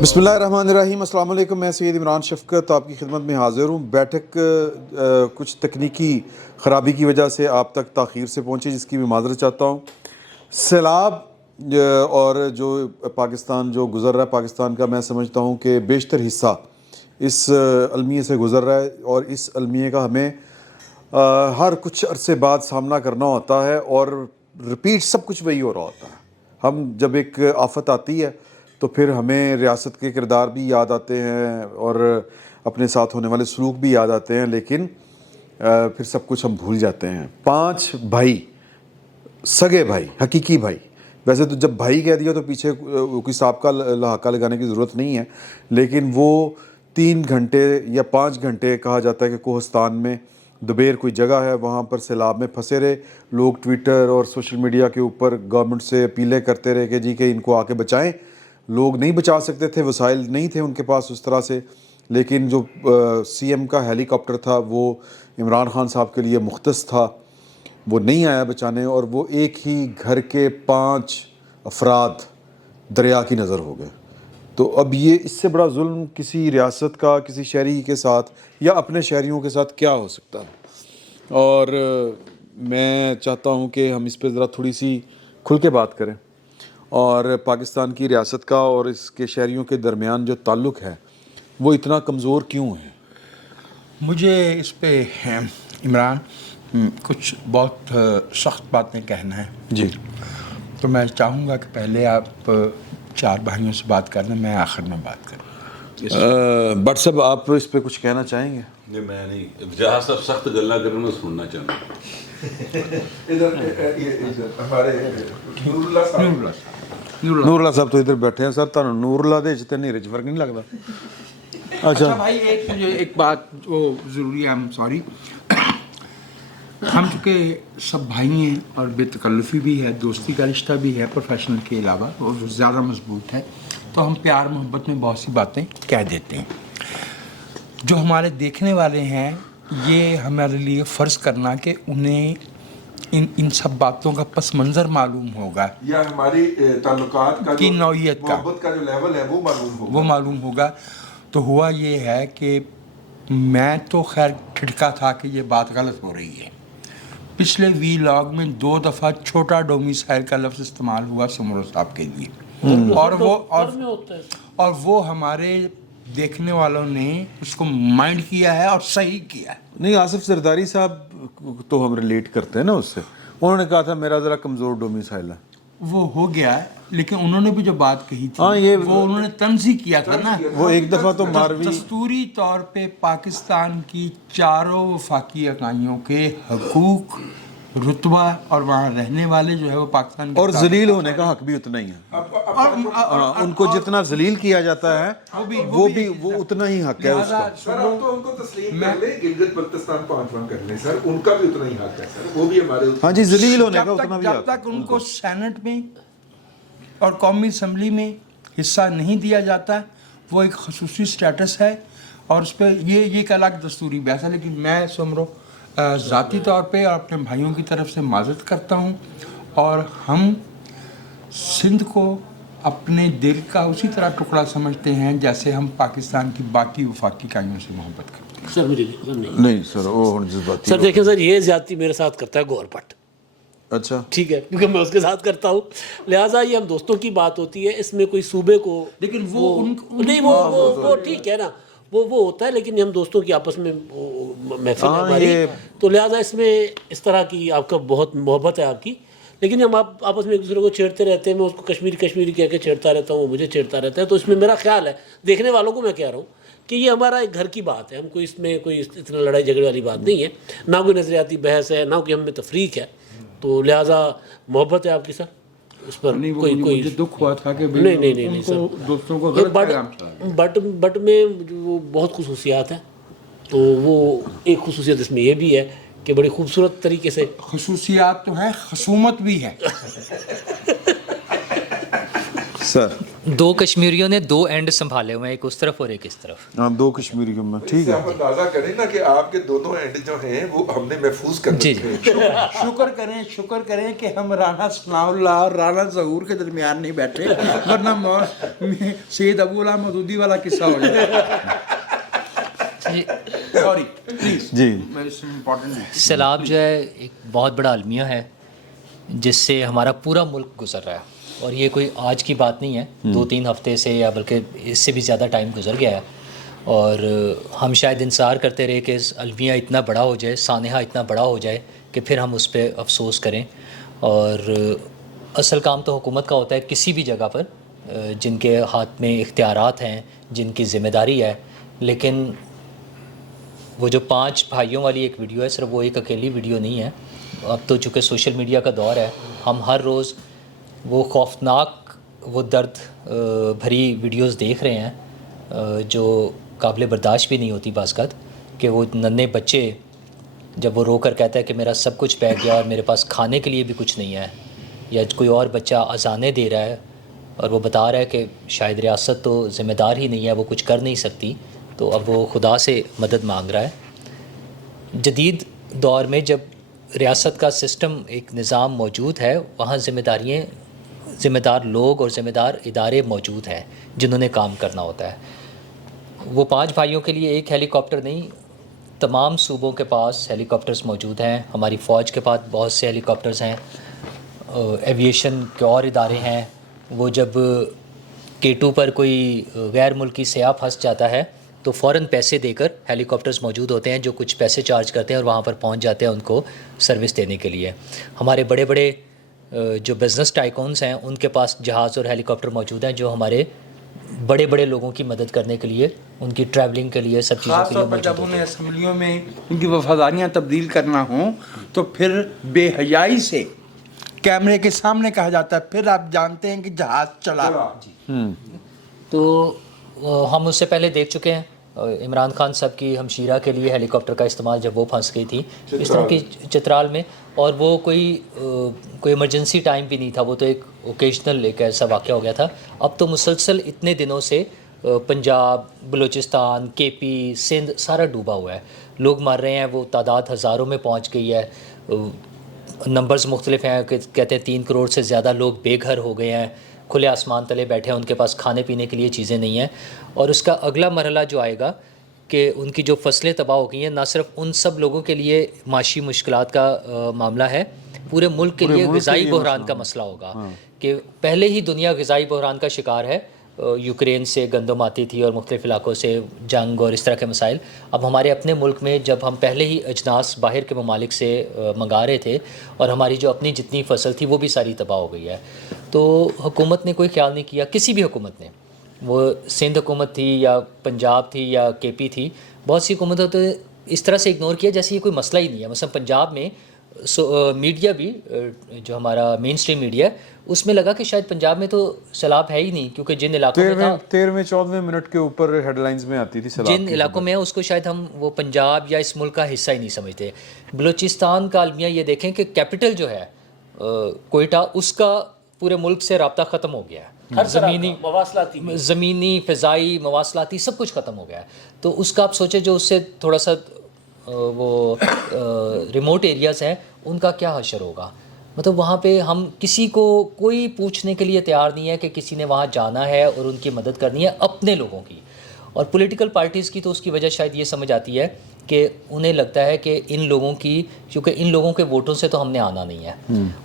بسم اللہ الرحمن الرحیم. السلام علیکم. میں سید عمران شفقت آپ کی خدمت میں حاضر ہوں. بیٹھک کچھ تکنیکی خرابی کی وجہ سے آپ تک تاخیر سے پہنچی، جس کی میں معذرت چاہتا ہوں. سیلاب اور جو پاکستان جو گزر رہا ہے پاکستان کا، میں سمجھتا ہوں کہ بیشتر حصہ اس المیے سے گزر رہا ہے، اور اس المیے کا ہمیں ہر کچھ عرصے بعد سامنا کرنا ہوتا ہے، اور رپیٹ سب کچھ وہی ہو رہا ہوتا ہے. ہم جب ایک آفت آتی ہے تو پھر ہمیں ریاست کے کردار بھی یاد آتے ہیں اور اپنے ساتھ ہونے والے سلوک بھی یاد آتے ہیں، لیکن پھر سب کچھ ہم بھول جاتے ہیں. 5 بھائی، سگے بھائی، حقیقی بھائی. ویسے تو جب بھائی کہہ دیا تو پیچھے کوئی سابقہ لحاقہ لگانے کی ضرورت نہیں ہے، لیکن وہ 3 گھنٹے یا 5 گھنٹے کہا جاتا ہے کہ کوہستان میں دبیر کوئی جگہ ہے، وہاں پر سیلاب میں پھنسے رہے لوگ. ٹویٹر اور سوشل میڈیا کے اوپر گورنمنٹ سے اپیلیں کرتے رہے کہ جی کہ ان کو آ کے بچائیں. لوگ نہیں بچا سکتے تھے، وسائل نہیں تھے ان کے پاس اس طرح سے، لیکن جو سی ایم کا ہیلی کاپٹر تھا وہ عمران خان صاحب کے لیے مختص تھا، وہ نہیں آیا بچانے، اور وہ ایک ہی گھر کے 5 افراد دریا کی نظر ہو گئے. تو اب یہ اس سے بڑا ظلم کسی ریاست کا کسی شہری کے ساتھ یا اپنے شہریوں کے ساتھ کیا ہو سکتا ہے؟ اور میں چاہتا ہوں کہ ہم اس پہ ذرا تھوڑی سی کھل کے بات کریں، اور پاکستان کی ریاست کا اور اس کے شہریوں کے درمیان جو تعلق ہے وہ اتنا کمزور کیوں ہے؟ مجھے اس پہ عمران کچھ بہت سخت باتیں کہنا ہے. جی. تو میں چاہوں گا کہ پہلے آپ 4 بھائیوں سے بات کر لیں، میں آخر میں بات کروں. بٹ صاحب آپ اس پہ کچھ کہنا چاہیں گے؟ نہیں، میں نہیں. جہاں سب سخت گلا کرنے میں سننا چاہوں گا. نور اللہ صاحب تو ادھر بیٹھے ہیں. سر تمہیں نور اللہ دے چتے نہیں رچ فرق نہیں لگتا؟ اچھا بھائی، ایک بات وہ ضروری ہے. سوری، ہم چونکہ سب بھائی ہیں اور بے تکلفی بھی ہے، دوستی کا رشتہ بھی ہے پروفیشنل کے علاوہ، اور زیادہ مضبوط ہے، تو ہم پیار محبت میں بہت سی باتیں کہہ دیتے ہیں. جو ہمارے دیکھنے والے ہیں، یہ ہمارے لیے فرض کرنا کہ انہیں ان سب باتوں کا پس منظر معلوم ہوگا، یا ہماری تعلقات کا کی نوعیت کا محبت کا جو لیول ہے وہ معلوم ہوگا. تو ہوا یہ ہے کہ میں تو خیر ٹھٹکا تھا کہ یہ بات غلط ہو رہی ہے. پچھلے وی لاگ میں 2 دفعہ چھوٹا ڈومیسائل کا لفظ استعمال ہوا سمرو صاحب کے لیے، اور وہ ہمارے دیکھنے والوں نے اس کو مائنڈ کیا ہے اور صحیح کیا ہے. نہیں، آصف زرداری صاحب تو ہم ریلیٹ کرتے ہیں نا اس سے. انہوں نے کہا تھا میرا ذرا کمزور ڈومیسائل ہے. وہ ہو گیا ہے، لیکن انہوں نے بھی جو بات کہی تھی وہ انہوں نے تنزیہ کیا تھا نا. وہ ایک دفعہ تو ماروی دستوری طور پہ پاکستان کی 4 وفاقی اکائیوں کے حقوق، رتبہ اور وہاں رہنے والے جو ہے وہ پاکستان اور ذلیل ہونے کا حق بھی اتنا ہی ہے. ان کو جتنا ذلیل کیا جاتا ہے وہ اتنا ہی حق ہے اس کا. سر اب تو ان کو تسلیم کر لیں، گلگت بلتستان 5واں کر لیں سر، ان کا بھی اتنا ہی حق ہے سر، وہ بھی ہمارے. ہاں جی، ذلیل ہونے کا اتنا بھی حق. جب تک ان کو سینٹ میں اور قومی اسمبلی میں حصہ نہیں دیا جاتا، وہ ایک خصوصی سٹیٹس ہے، اور اس پہ یہ ایک الگ دستوری بحث ہے. لیکن میں سمرو ذاتی طور پہ اور اپنے بھائیوں کی طرف سے معذرت کرتا ہوں، اور ہم سندھ کو اپنے دل کا اسی طرح ٹکڑا سمجھتے ہیں جیسے ہم پاکستان کی باقی وفاقی اکائیوں سے محبت کرتے ہیں. سر میری نہیں سر، وہ جذباتی. سر دیکھیں سر، یہ زیادتی میرے ساتھ کرتا ہے گور بٹ. اچھا ٹھیک ہے، کیونکہ میں اس کے ساتھ کرتا ہوں، لہٰذا یہ ہم دوستوں کی بات ہوتی ہے، اس میں کوئی صوبے کو لیکن وہ نہیں، وہ ٹھیک ہے نا، وہ ہوتا ہے، لیکن ہم دوستوں کی آپس میں محفل ہے ہماری، تو لہٰذا اس میں اس طرح کی آپ کا بہت محبت ہے آپ کی. لیکن ہم آپس میں ایک دوسرے کو چھیڑتے رہتے ہیں، میں اس کو کشمیری کہہ کے چھیڑتا رہتا ہوں، وہ مجھے چھیڑتا رہتا ہے. تو اس میں میرا خیال ہے، دیکھنے والوں کو میں کہہ رہا ہوں کہ یہ ہمارا ایک گھر کی بات ہے، ہم کوئی اس میں کوئی اتنا لڑائی جھگڑے والی بات نہیں ہے، نہ کوئی نظریاتی بحث ہے، نہ کوئی ہم میں تفریق ہے. تو لہٰذا محبت ہے آپ کی سر، اس پر کوئی دکھ ہوا تھا کہ نہیں سر، دوستوں کو بٹ میں وہ بہت خصوصیات ہیں. تو وہ ایک خصوصیت اس میں یہ بھی ہے کہ بڑی خوبصورت طریقے سے خصوصیات تو ہیں، خصومت بھی ہے سر. दो कश्मीरियों ने दो एंड संभाले हुए हैं, एक उस तरफ और एक इस तरफ। हाँ, दो कश्मीरियों में, ठीक इससे है। आप अंदाजा करें ना कि आपके दोनों एंड जो हैं वो हमने महफूज कर जी, रखे हैं। शुक्र करें कि हम राना सनाउल्लाह और राना ज़हूर के दरमियान नहीं बैठे, वरना सैयद अबूला मदूदी वाला किस्सा हो जाए। Sorry please ji. इम्पोर्टेंट सैलाब जो है एक बहुत बड़ा अलमिया है जिससे हमारा पूरा मुल्क गुजर रहा है, और ये कोई आज की बात नहीं है, 2-3 हफ्ते से या बल्कि इससे भी ज़्यादा टाइम गुजर गया है। और हम शायद इंतज़ार करते रहे कि अलमिया इतना बड़ा हो जाए, सानहा इतना बड़ा हो जाए कि फिर हम उस पर अफसोस करें। और असल काम तो हुकूमत का होता है किसी भी जगह पर जिनके हाथ में इख्तियारात हैं, जिनकी ज़िम्मेदारी है। लेकिन वो जो 5 भाइयों वाली एक वीडियो है, सिर्फ वो एक अकेली वीडियो नहीं है। अब तो चूँकि सोशल मीडिया का दौर है, हम हर रोज़ वो खौफनाक, वो दर्द भरी वीडियोस देख रहे हैं जो काबिल बर्दाश्त भी नहीं होती बाज़ कि वो नन्हे बच्चे जब वो रो कर कहता है कि मेरा सब कुछ बह गया और मेरे पास खाने के लिए भी कुछ नहीं है, या कोई और बच्चा अजाने दे रहा है और वो बता रहा है कि शायद रियासत तो ज़िम्मेदार ही नहीं है, वो कुछ कर नहीं सकती, तो अब वो खुदा से मदद मांग रहा है। जदीद दौर में जब रियासत का सिस्टम, एक निज़ाम मौजूद है, वहाँ ज़िम्मेदार लोग और ज़िम्मेदार इदारे मौजूद हैं जिन्होंने काम करना होता है। वो 5 भाइयों के लिए एक हेलीकॉप्टर नहीं, तमाम सूबों के पास हेलीकॉप्टर्स मौजूद हैं। हमारी फ़ौज के पास बहुत से हेलीकॉप्टर्स हैं, एविएशन के और इदारे हैं। वो जब K2 पर कोई गैर मुल्की सयाह फंस जाता है तो फ़ौरन पैसे देकर हेलीकॉप्टर्स मौजूद होते हैं जो कुछ पैसे चार्ज करते हैं और वहाँ पर पहुँच जाते हैं उनको सर्विस देने के लिए। हमारे बड़े बड़े जो बिज़नेस टाइकून्स हैं उनके पास जहाज़ और हेलीकॉप्टर मौजूद हैं जो हमारे बड़े बड़े लोगों की मदद करने के लिए, उनकी ट्रैवलिंग के लिए, सब चीज़ों खास के लिए तौर पर मौजूद जब होते उन्हें हैं। असम्बलियों में उनकी वफादारियाँ तब्दील करना हो तो फिर बेहयाई से कैमरे के सामने कहा जाता है, फिर आप जानते हैं कि जहाज़ चला। तो हम उससे पहले देख चुके हैं इमरान खान साहब की हमशीरा के लिए हेलीकॉप्टर का इस्तेमाल जब वो फंस गई थी इस तरह की चित्राल में, और वो कोई इमरजेंसी टाइम भी नहीं था, वो तो एक ओकेजनल एक ऐसा वाक़या हो गया था। अब तो मुसलसल इतने दिनों से पंजाब, बलूचिस्तान, KP, सिंध सारा डूबा हुआ है, लोग मर रहे हैं, वो तादाद हज़ारों में पहुँच गई है। नंबर्स मुख्तलिफ हैं कि कहते हैं 3 करोड़ से ज़्यादा लोग बेघर हो गए हैं, खुले आसमान तले बैठे हैं, उनके पास खाने पीने के लिए चीज़ें नहीं हैं। और उसका अगला मरहला जो आएगा कि उनकी जो फसलें तबाह हो गई हैं, ना सिर्फ उन सब लोगों के लिए माशी मुश्किलात का मामला है, पूरे मुल्क के लिए ग़िज़ाई बहरान का मसला होगा। कि पहले ही दुनिया ग़िज़ाई बहरान का शिकार है, यूक्रेन से गंदम आती थी और मुख्तलिफ़ इलाकों से जंग और इस तरह के मसाइल। अब हमारे अपने मुल्क में जब हम पहले ही अजनास बाहर के ममालिक से मंगा रहे थे और हमारी जो अपनी जितनी फसल थी वो भी सारी तबाह हो गई है, तो हुकूमत ने कोई ख्याल नहीं किया, किसी भी हुकूमत ने, वो सिंध हुकूमत थी या पंजाब थी या KP थी, बहुत सी हुकूमतों तो इस तरह से इग्नोर किया जैसे ये कोई मसला ही नहीं है। मतलब पंजाब में मीडिया भी जो हमारा मेन स्ट्रीम मीडिया है उसमें लगा कि शायद पंजाब में तो सैलाब है ही नहीं, क्योंकि जिन इलाकों में था 13वें-14वें मिनट के ऊपर हेडलाइंस में आती थी सैलाब जिन इलाकों में है उसको शायद हम वो पंजाब या इस मुल्क का हिस्सा ही नहीं समझते। बलूचिस्तान का अलमिया ये देखें कि कैपिटल जो है कोयटा, उसका पूरे मुल्क से रब्ता ख़त्म हो गया है, हर ज़मीनी फ़िज़ाई मवासलाती सब कुछ ख़त्म हो गया है। तो उसका आप सोचें जो उससे थोड़ा सा वो रिमोट एरियाज़ हैं उनका क्या हशर होगा। मतलब वहाँ पे हम किसी को कोई पूछने के लिए तैयार नहीं है कि किसी ने वहाँ जाना है और उनकी मदद करनी है अपने लोगों की। और पॉलिटिकल पार्टीज़ की तो उसकी वजह शायद ये समझ आती है कि उन्हें लगता है कि इन लोगों की, क्योंकि इन लोगों के वोटों से तो हमने आना नहीं है,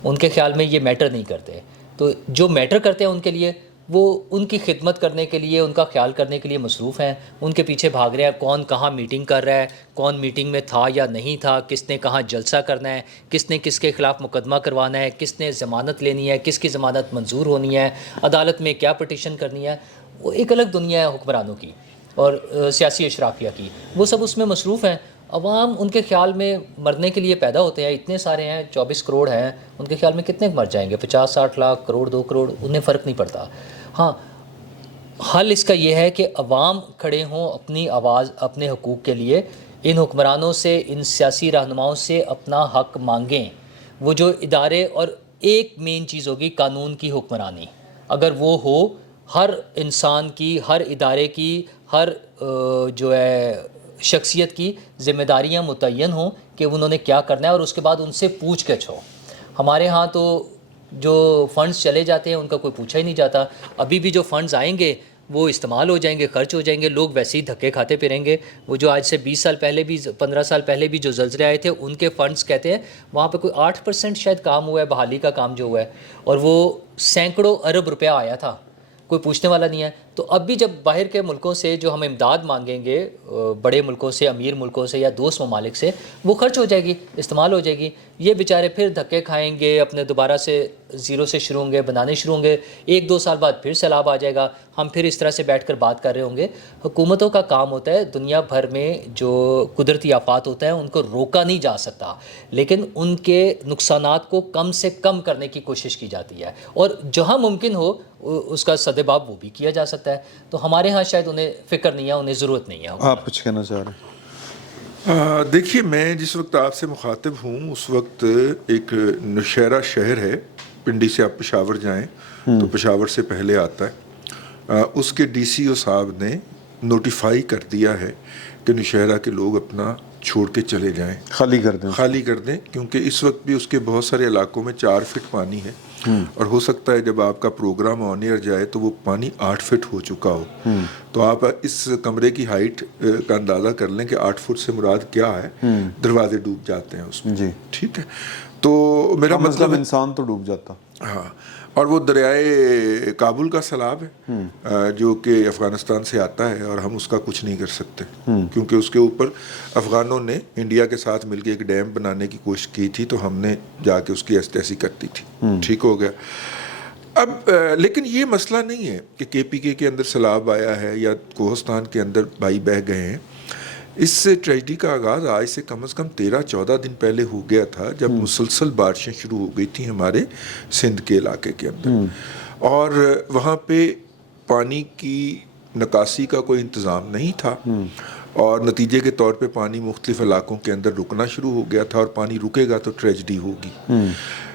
उनके ख्याल में ये मैटर नहीं करते। तो जो मैटर करते हैं उनके लिए वो उनकी खिदमत करने के लिए, उनका ख्याल करने के लिए मसरूफ़ हैं, उनके पीछे भाग रहे हैं कौन कहाँ मीटिंग कर रहा है, कौन मीटिंग में था या नहीं था, किसने कहाँ जलसा करना है, किसने किसके ख़िलाफ़ मुकदमा करवाना है, किसने ज़मानत लेनी है, किसकी ज़मानत मंजूर होनी है, अदालत में क्या पटिशन करनी है। वो एक अलग दुनिया है हुक्मरानों की और सियासी अशराफिया की, वो सब उसमें मसरूफ़ हैं। अवाम उनके ख्याल में मरने के लिए पैदा होते हैं, इतने सारे हैं, 24 करोड़ हैं, उनके ख्याल में कितने मर जाएंगे, 50-60 लाख, करोड़, 2 करोड़, उन्हें फ़र्क नहीं पड़ता। हाँ, हल इसका ये है कि अवाम खड़े हों अपनी आवाज़, अपने हकूक़ के लिए, इन हुक्मरानों से, इन सियासी रहनुमाओं से अपना हक़ मांगें। वो जो इदारे, और एक मेन चीज़ होगी कानून की हुक्मरानी, अगर वो हो ہر انسان کی، ہر ادارے کی، ہر جو ہے شخصیت کی ذمہ داریاں متعین ہوں کہ انہوں نے کیا کرنا ہے، اور اس کے بعد ان سے پوچھ گچھ ہو. ہمارے ہاں تو جو فنڈز چلے جاتے ہیں ان کا کوئی پوچھا ہی نہیں جاتا. ابھی بھی جو فنڈز آئیں گے وہ استعمال ہو جائیں گے، خرچ ہو جائیں گے، لوگ ویسے ہی دھکے کھاتے پھریں گے. وہ جو آج سے 20 سال پہلے بھی، 15 سال پہلے بھی جو زلزلے آئے تھے ان کے فنڈز کہتے ہیں وہاں پہ کوئی 8% شاید کام ہوا ہے، بحالی کا کام جو ہوا ہے، اور وہ سینکڑوں ارب روپیہ آیا تھا، کوئی پوچھنے والا نہیں ہے. تو اب بھی جب باہر کے ملکوں سے جو ہم امداد مانگیں گے، بڑے ملکوں سے، امیر ملکوں سے یا دوست ممالک سے، وہ خرچ ہو جائے گی، استعمال ہو جائے گی. یہ بیچارے پھر دھکے کھائیں گے، اپنے دوبارہ سے زیرو سے شروع ہوں گے، بنانے شروع ہوں گے. 1-2 سال بعد پھر سیلاب آ جائے گا، ہم پھر اس طرح سے بیٹھ کر بات کر رہے ہوں گے. حکومتوں کا کام ہوتا ہے دنیا بھر میں جو قدرتی آفات ہوتا ہے ان کو روکا نہیں جا سکتا، لیکن ان کے نقصانات کو کم سے کم کرنے کی کوشش کی جاتی ہے، اور جہاں ممکن ہو اس کا سدباب وہ بھی کیا جا سکتا ہے. تو ہمارے ہاں شاید انہیں فکر نہیں ہے، انہیں ضرورت نہیں ہے. آپ کچھ کہنا چاہ رہے ہیں؟ دیکھیے، میں جس وقت آپ سے مخاطب ہوں اس وقت ایک نوشہرہ شہر ہے، پنڈی سے آپ پشاور جائیں تو پشاور سے پہلے آتا ہے. اس کے ڈی سی او صاحب نے نوٹیفائی کر دیا ہے کہ نوشہرہ کے لوگ اپنا چھوڑ کے چلے جائیں، خالی کر دیں. خالی کر دیں، کیونکہ اس وقت بھی اس کے بہت سارے علاقوں میں 4 فٹ پانی ہے، اور ہو سکتا ہے جب آپ کا پروگرام آن ایئر جائے تو وہ پانی 8 فٹ ہو چکا ہو. تو آپ اس کمرے کی ہائٹ کا اندازہ کر لیں کہ 8 فٹ سے مراد کیا ہے. دروازے ڈوب جاتے ہیں اس میں. جی ٹھیک ہے، تو میرا مطلب انسان تو ڈوب جاتا. ہاں، اور وہ دریائے کابل کا سیلاب ہے جو کہ افغانستان سے آتا ہے، اور ہم اس کا کچھ نہیں کر سکتے کیونکہ اس کے اوپر افغانوں نے انڈیا کے ساتھ مل کے ایک ڈیم بنانے کی کوشش کی تھی، تو ہم نے جا کے اس کی ایسی کر دی تھی. ٹھیک ہو گیا. اب لیکن یہ مسئلہ نہیں ہے کہ KPK کے اندر سیلاب آیا ہے یا کوہستان کے اندر بھائی بہہ گئے ہیں. اس ٹریجڈی کا آغاز آج سے کم از کم 13-14 دن پہلے ہو گیا تھا، جب مسلسل بارشیں شروع ہو گئی تھیں ہمارے سندھ کے علاقے کے اندر، اور وہاں پہ پانی کی نکاسی کا کوئی انتظام نہیں تھا، اور نتیجے کے طور پہ پانی مختلف علاقوں کے اندر رکنا شروع ہو گیا تھا، اور پانی رکے گا تو ٹریجڈی ہوگی.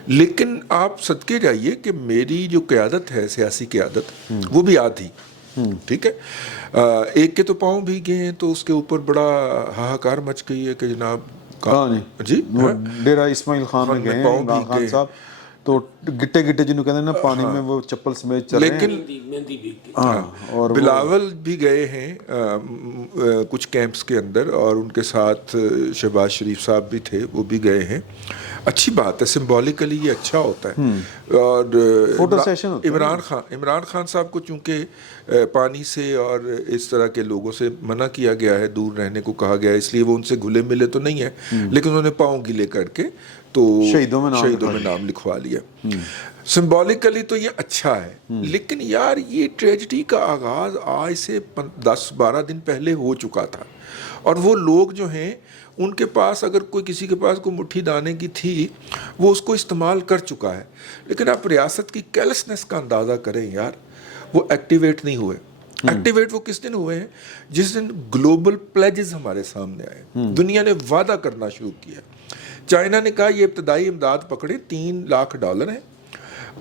لیکن آپ صدقے جائیے کہ میری جو قیادت ہے، سیاسی قیادت، وہ بھی آدھی. ٹھیک ہے، ایک کے تو پاؤں بھی گئے ہیں، تو اس کے اوپر بڑا ہاہاکار مچ گئی ہے کہ جناب جی ڈیرہ اسماعیل خان میں گئے ہیں عمران خان صاحب، تو گٹے گٹے جنہوں کہتے ہیں نا پانی میں، وہ چپل سمیت چل رہے ہیں. لیکن بلاول بھی گئے ہیں کچھ کیمپس کے اندر، اور ان کے ساتھ شہباز شریف صاحب بھی تھے، وہ بھی گئے ہیں. اچھی بات ہے، سمبولیکلی یہ اچھا ہوتا ہے. اور فوٹو سیشن عمران خان صاحب کو چونکہ پانی سے اور اس طرح کے لوگوں سے منع کیا گیا ہے، دور رہنے کو کہا گیا ہے، اس لیے وہ ان سے گھلے ملے تو نہیں ہے، لیکن انہوں نے پاؤں گیلے کر کے تو شہیدوں میں نام لکھوا لیا. سمبولیکلی تو یہ اچھا ہے. لیکن یار یہ ٹریجڈی کا آغاز آج سے 10-12 دن پہلے ہو چکا تھا، اور وہ لوگ جو ہیں ان کے پاس، اگر کوئی کسی کے پاس کوئی مٹھی دانے کی تھی، وہ اس کو استعمال کر چکا ہے. لیکن آپ ریاست کی کیلسنس کا اندازہ کریں یار، وہ ایکٹیویٹ نہیں ہوئے. ایکٹیویٹ وہ کس دن ہوئے ہیں؟ جس دن گلوبل پلیجز ہمارے سامنے آئے، دنیا نے وعدہ کرنا شروع کیا. چائنا نے کہا یہ ابتدائی امداد پکڑے $3 لاکھ ہیں،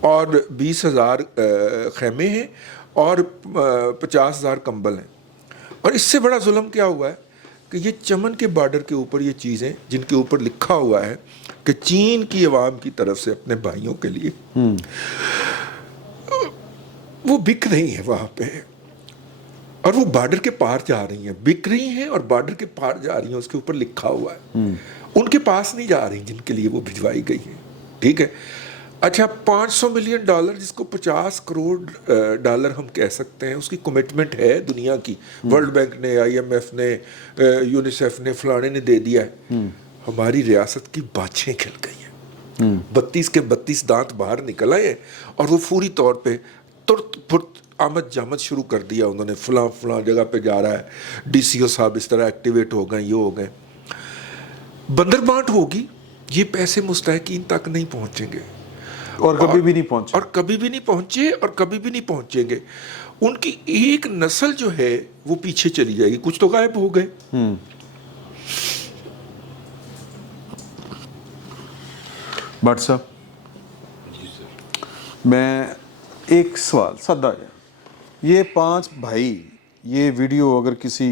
اور 20,000 خیمے ہیں، اور 50,000 کمبل ہیں. اور اس سے بڑا ظلم کیا ہوا ہے کہ یہ چمن کے بارڈر کے اوپر یہ چیزیں، جن کے اوپر لکھا ہوا ہے کہ چین کی عوام کی طرف سے اپنے بھائیوں کے لیے، وہ بک رہی ہیں وہاں پہ، اور وہ بارڈر کے پار جا رہی ہیں، بک رہی ہیں اور بارڈر کے پار جا رہی ہیں. اس کے اوپر لکھا ہوا ہے، ان کے پاس نہیں جا رہی جن کے لیے وہ بھجوائی گئی ہیں. ٹھیک ہے. اچھا، $500 ملین جس کو $50 کروڑ ہم کہہ سکتے ہیں، اس کی کمٹمنٹ ہے دنیا کی. ورلڈ بینک نے، IMF نے، یونیسیف نے، فلانے نے دے دیا ہے. ہماری ریاست کی باچھیں کھل گئی ہیں، 32 کے 32 دانت باہر نکل آئے ہیں، اور وہ فوری طور پہ ترت پھرت آمد جامد شروع کر دیا. انہوں نے فلاں جگہ پہ جا رہا ہے، DCO صاحب اس طرح ایکٹیویٹ ہو گئے، یہ ہو گئے. بندر بانٹ ہوگی، یہ پیسے مستحقین تک نہیں پہنچیں گے، اور کبھی بھی نہیں پہنچے، اور کبھی بھی نہیں پہنچے، اور کبھی بھی نہیں پہنچیں گے. ان کی ایک نسل جو ہے وہ پیچھے چلی جائے گی. کچھ تو غائب ہو گئے. بٹ صاحب، میں ایک سوال سادہ ہے، یہ 5 بھائی، یہ ویڈیو اگر کسی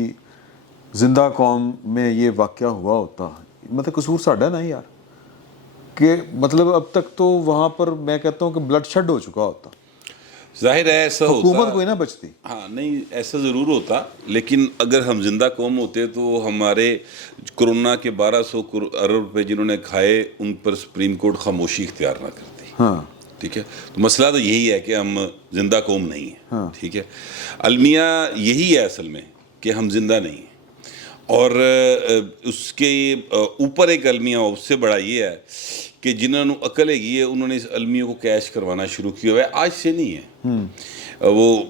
زندہ قوم میں یہ واقعہ ہوا ہوتا، مطلب قصور ساڈا نا یار، کہ مطلب اب تک تو وہاں پر میں کہتا ہوں کہ بلڈ شڈ ہو چکا ہوتا، ظاہر ہے ایسا ہوتا، حکومت کوئی نہ بچتی. ہاں نہیں ایسا ضرور ہوتا، لیکن اگر ہم زندہ قوم ہوتے تو ہمارے کرونا کے 1200 ارب روپے جنہوں نے کھائے ان پر سپریم کورٹ خاموشی اختیار نہ کرتی. ہاں ٹھیک ہے، تو مسئلہ تو یہی ہے کہ ہم زندہ قوم نہیں ہیں. ٹھیک ہے، المیہ یہی ہے اصل میں کہ ہم زندہ نہیں ہیں، اور اس کے اوپر ایک المیہ اس سے بڑا یہ ہے کہ جنہوں نے عقل ہے انہوں نے اس المیوں کو کیش کروانا شروع کیا ہوا ہے، آج سے نہیں ہے. وہ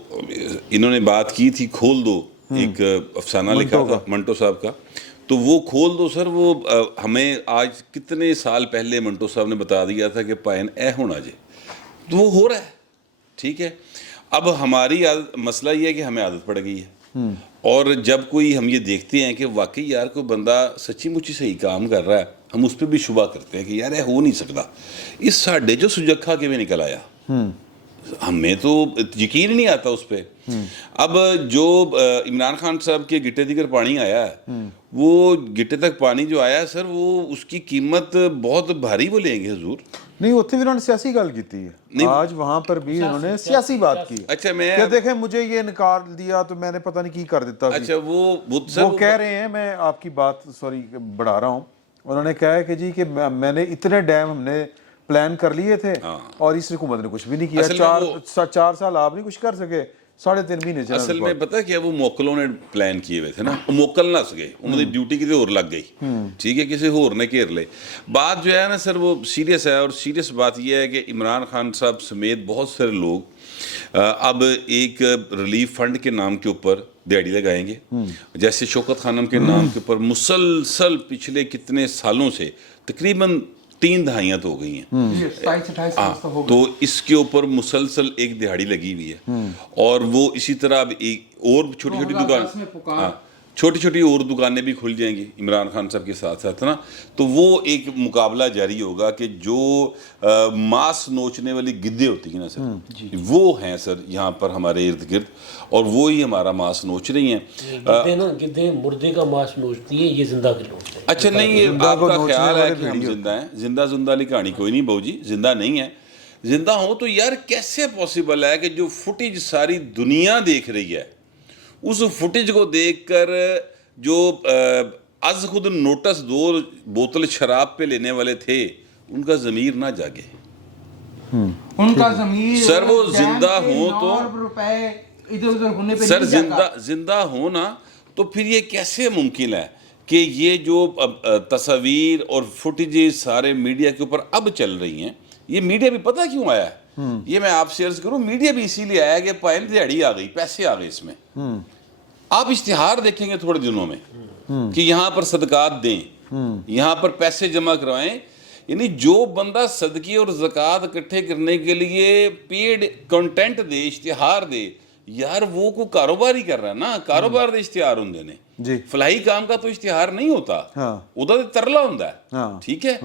انہوں نے بات کی تھی کھول دو، ایک افسانہ لکھا تھا منٹو صاحب کا، تو وہ کھول دو سر، وہ ہمیں آج کتنے سال پہلے منٹو صاحب نے بتا دیا تھا کہ پائن اے ہونا جائے، تو وہ ہو رہا ہے. ٹھیک ہے، اب ہماری مسئلہ یہ ہے کہ ہمیں عادت پڑ گئی ہے، اور جب کوئی ہم یہ دیکھتے ہیں کہ واقعی یار کوئی بندہ سچی مچی صحیح کام کر رہا ہے، ہم اس پہ بھی شبہ کرتے ہیں کہ یار ہو نہیں سکتا. اس ساڈے جو سجکھا کے بھی نکل آیا، ہمیں تو یقین نہیں آتا اس پہ. اب جو عمران خان صاحب کے گٹے دیگر پانی آیا ہے، وہ گٹے تک پانی جو آیا ہے سر، وہ اس کی قیمت بہت بھاری وہ لیں گے حضور. نہیں اتنے بھی انہوں نے سیاسی گل کی ہے، آج وہاں پر بھی انہوں نے سیاسی بات کی. اچھا میں کہ دیکھیں مجھے یہ نکال دیا تو میں نے پتہ نہیں کی کر دیتا. اچھا وہ کہہ رہے ہیں، میں آپ کی بات سوری بڑھا رہا ہوں، انہوں نے کہا ہے کہ جی کہ میں نے اتنے ڈیم ہم نے پلان کر لیے تھے اور اس حکومت نے کچھ بھی نہیں کیا. 4 سال آپ نہیں کچھ کر سکے، 3.5 مہینے چلا. اصل میں پتہ کیا، وہ موکلوں نے پلان کیے ہوئے تھے نا، وہ موکل نہ سکے، انہوں نے ڈیوٹی کسی اور لگ گئی. ٹھیک ہے، کسی اور نے گھیر لے. بات جو ہے نا سر وہ سیریس ہے، اور سیریس بات یہ ہے کہ عمران خان صاحب سمیت بہت سارے لوگ اب ایک ریلیف فنڈ کے نام کے اوپر دیہڑی لگائیں گے. جیسے شوکت خانم کے نام کے اوپر مسلسل پچھلے کتنے سالوں سے تقریباً 3 دہائیاں تو ہو گئی ہیں، تو اس کے اوپر مسلسل ایک دہاڑی لگی ہوئی ہے. اور وہ اسی طرح اب ایک اور چھوٹی چھوٹی اور دکانیں بھی کھل جائیں گی عمران خان صاحب کے ساتھ ساتھ نا. تو وہ ایک مقابلہ جاری ہوگا کہ جو ماس نوچنے والی گدے ہوتی ہیں نا سر، وہ ہیں سر یہاں پر ہمارے ارد گرد، اور وہی ہمارا ماس نوچ رہی ہیں. گدے مردے کا ماس نوچتی ہیں، یہ زندہ کے نوچتے ہیں. اچھا نہیں، یہ آپ کا خیال ہے کہ ہم زندہ ہیں، زندہ والی کہانی کوئی نہیں بہو جی، زندہ نہیں ہے. زندہ ہوں تو یار کیسے پاسبل ہے کہ جو فوٹیج ساری دنیا دیکھ رہی ہے، اس فوٹیج کو دیکھ کر جو از خود نوٹس 2 بوتل شراب پہ لینے والے تھے ان کا ضمیر نہ جاگے. ان کا ضمیر سر وہ زندہ ہوں تو روپے ادھر ادھر ہونے پہ سر زندہ ہو نا، تو پھر یہ کیسے ممکن ہے کہ یہ جو تصاویر اور فوٹیجز سارے میڈیا کے اوپر اب چل رہی ہیں، یہ میڈیا بھی پتہ کیوں آیا ہے؟ یہ میں آپ سے عرض کروں، میڈیا بھی اسی لیے آیا کہ پائن دیہڑی آ گئی، پیسے آ گئے اس میں. آپ اشتہار دیکھیں گے تھوڑے دنوں میں کہ یہاں پر صدقات دیں، یہاں پر پیسے جمع کروائیں. یعنی جو بندہ صدقے اور زکوٰۃ اکٹھے کرنے کے لیے پیڈ کنٹینٹ دے، اشتہار دے، یار وہ کو کاروبار ہی کر رہا ہے نا، کاروبار دے اشتہار ہوں دینے. فلاحی کام کا تو اشتہار نہیں ہوتا، ادھر ترلا ہوتا ہے. ٹھیک ہے،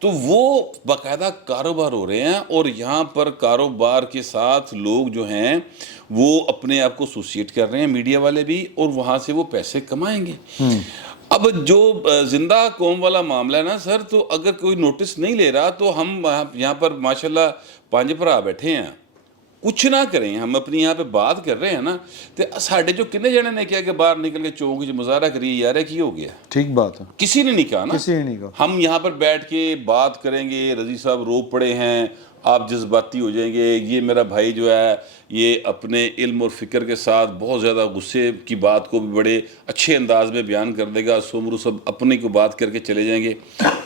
تو وہ باقاعدہ کاروبار ہو رہے ہیں، اور یہاں پر کاروبار کے ساتھ لوگ جو ہیں وہ اپنے آپ کو ایسوسیٹ کر رہے ہیں، میڈیا والے بھی، اور وہاں سے وہ پیسے کمائیں گے. اب جو زندہ قوم والا معاملہ ہے نا سر، تو اگر کوئی نوٹس نہیں لے رہا تو ہم یہاں پر ماشاءاللہ 5 بھرا بیٹھے ہیں، کچھ نہ کریں، ہم اپنی یہاں پہ بات کر رہے ہیں نا، تو ساڑھے جو کنے جنے نے کیا کہ باہر نکل کے چونک جو مظاہرہ کریے یار کی ہو گیا، ٹھیک بات ہے، کسی نے نہیں کہا نا، کسی نے نہیں کہا. ہم یہاں پر بیٹھ کے بات کریں گے، رضی صاحب رو پڑے ہیں، آپ جذباتی ہو جائیں گے، یہ میرا بھائی جو ہے یہ اپنے علم اور فکر کے ساتھ بہت زیادہ غصے کی بات کو بھی بڑے اچھے انداز میں بیان کر دے گا، سومرو سب اپنے کو بات کر کے چلے جائیں گے،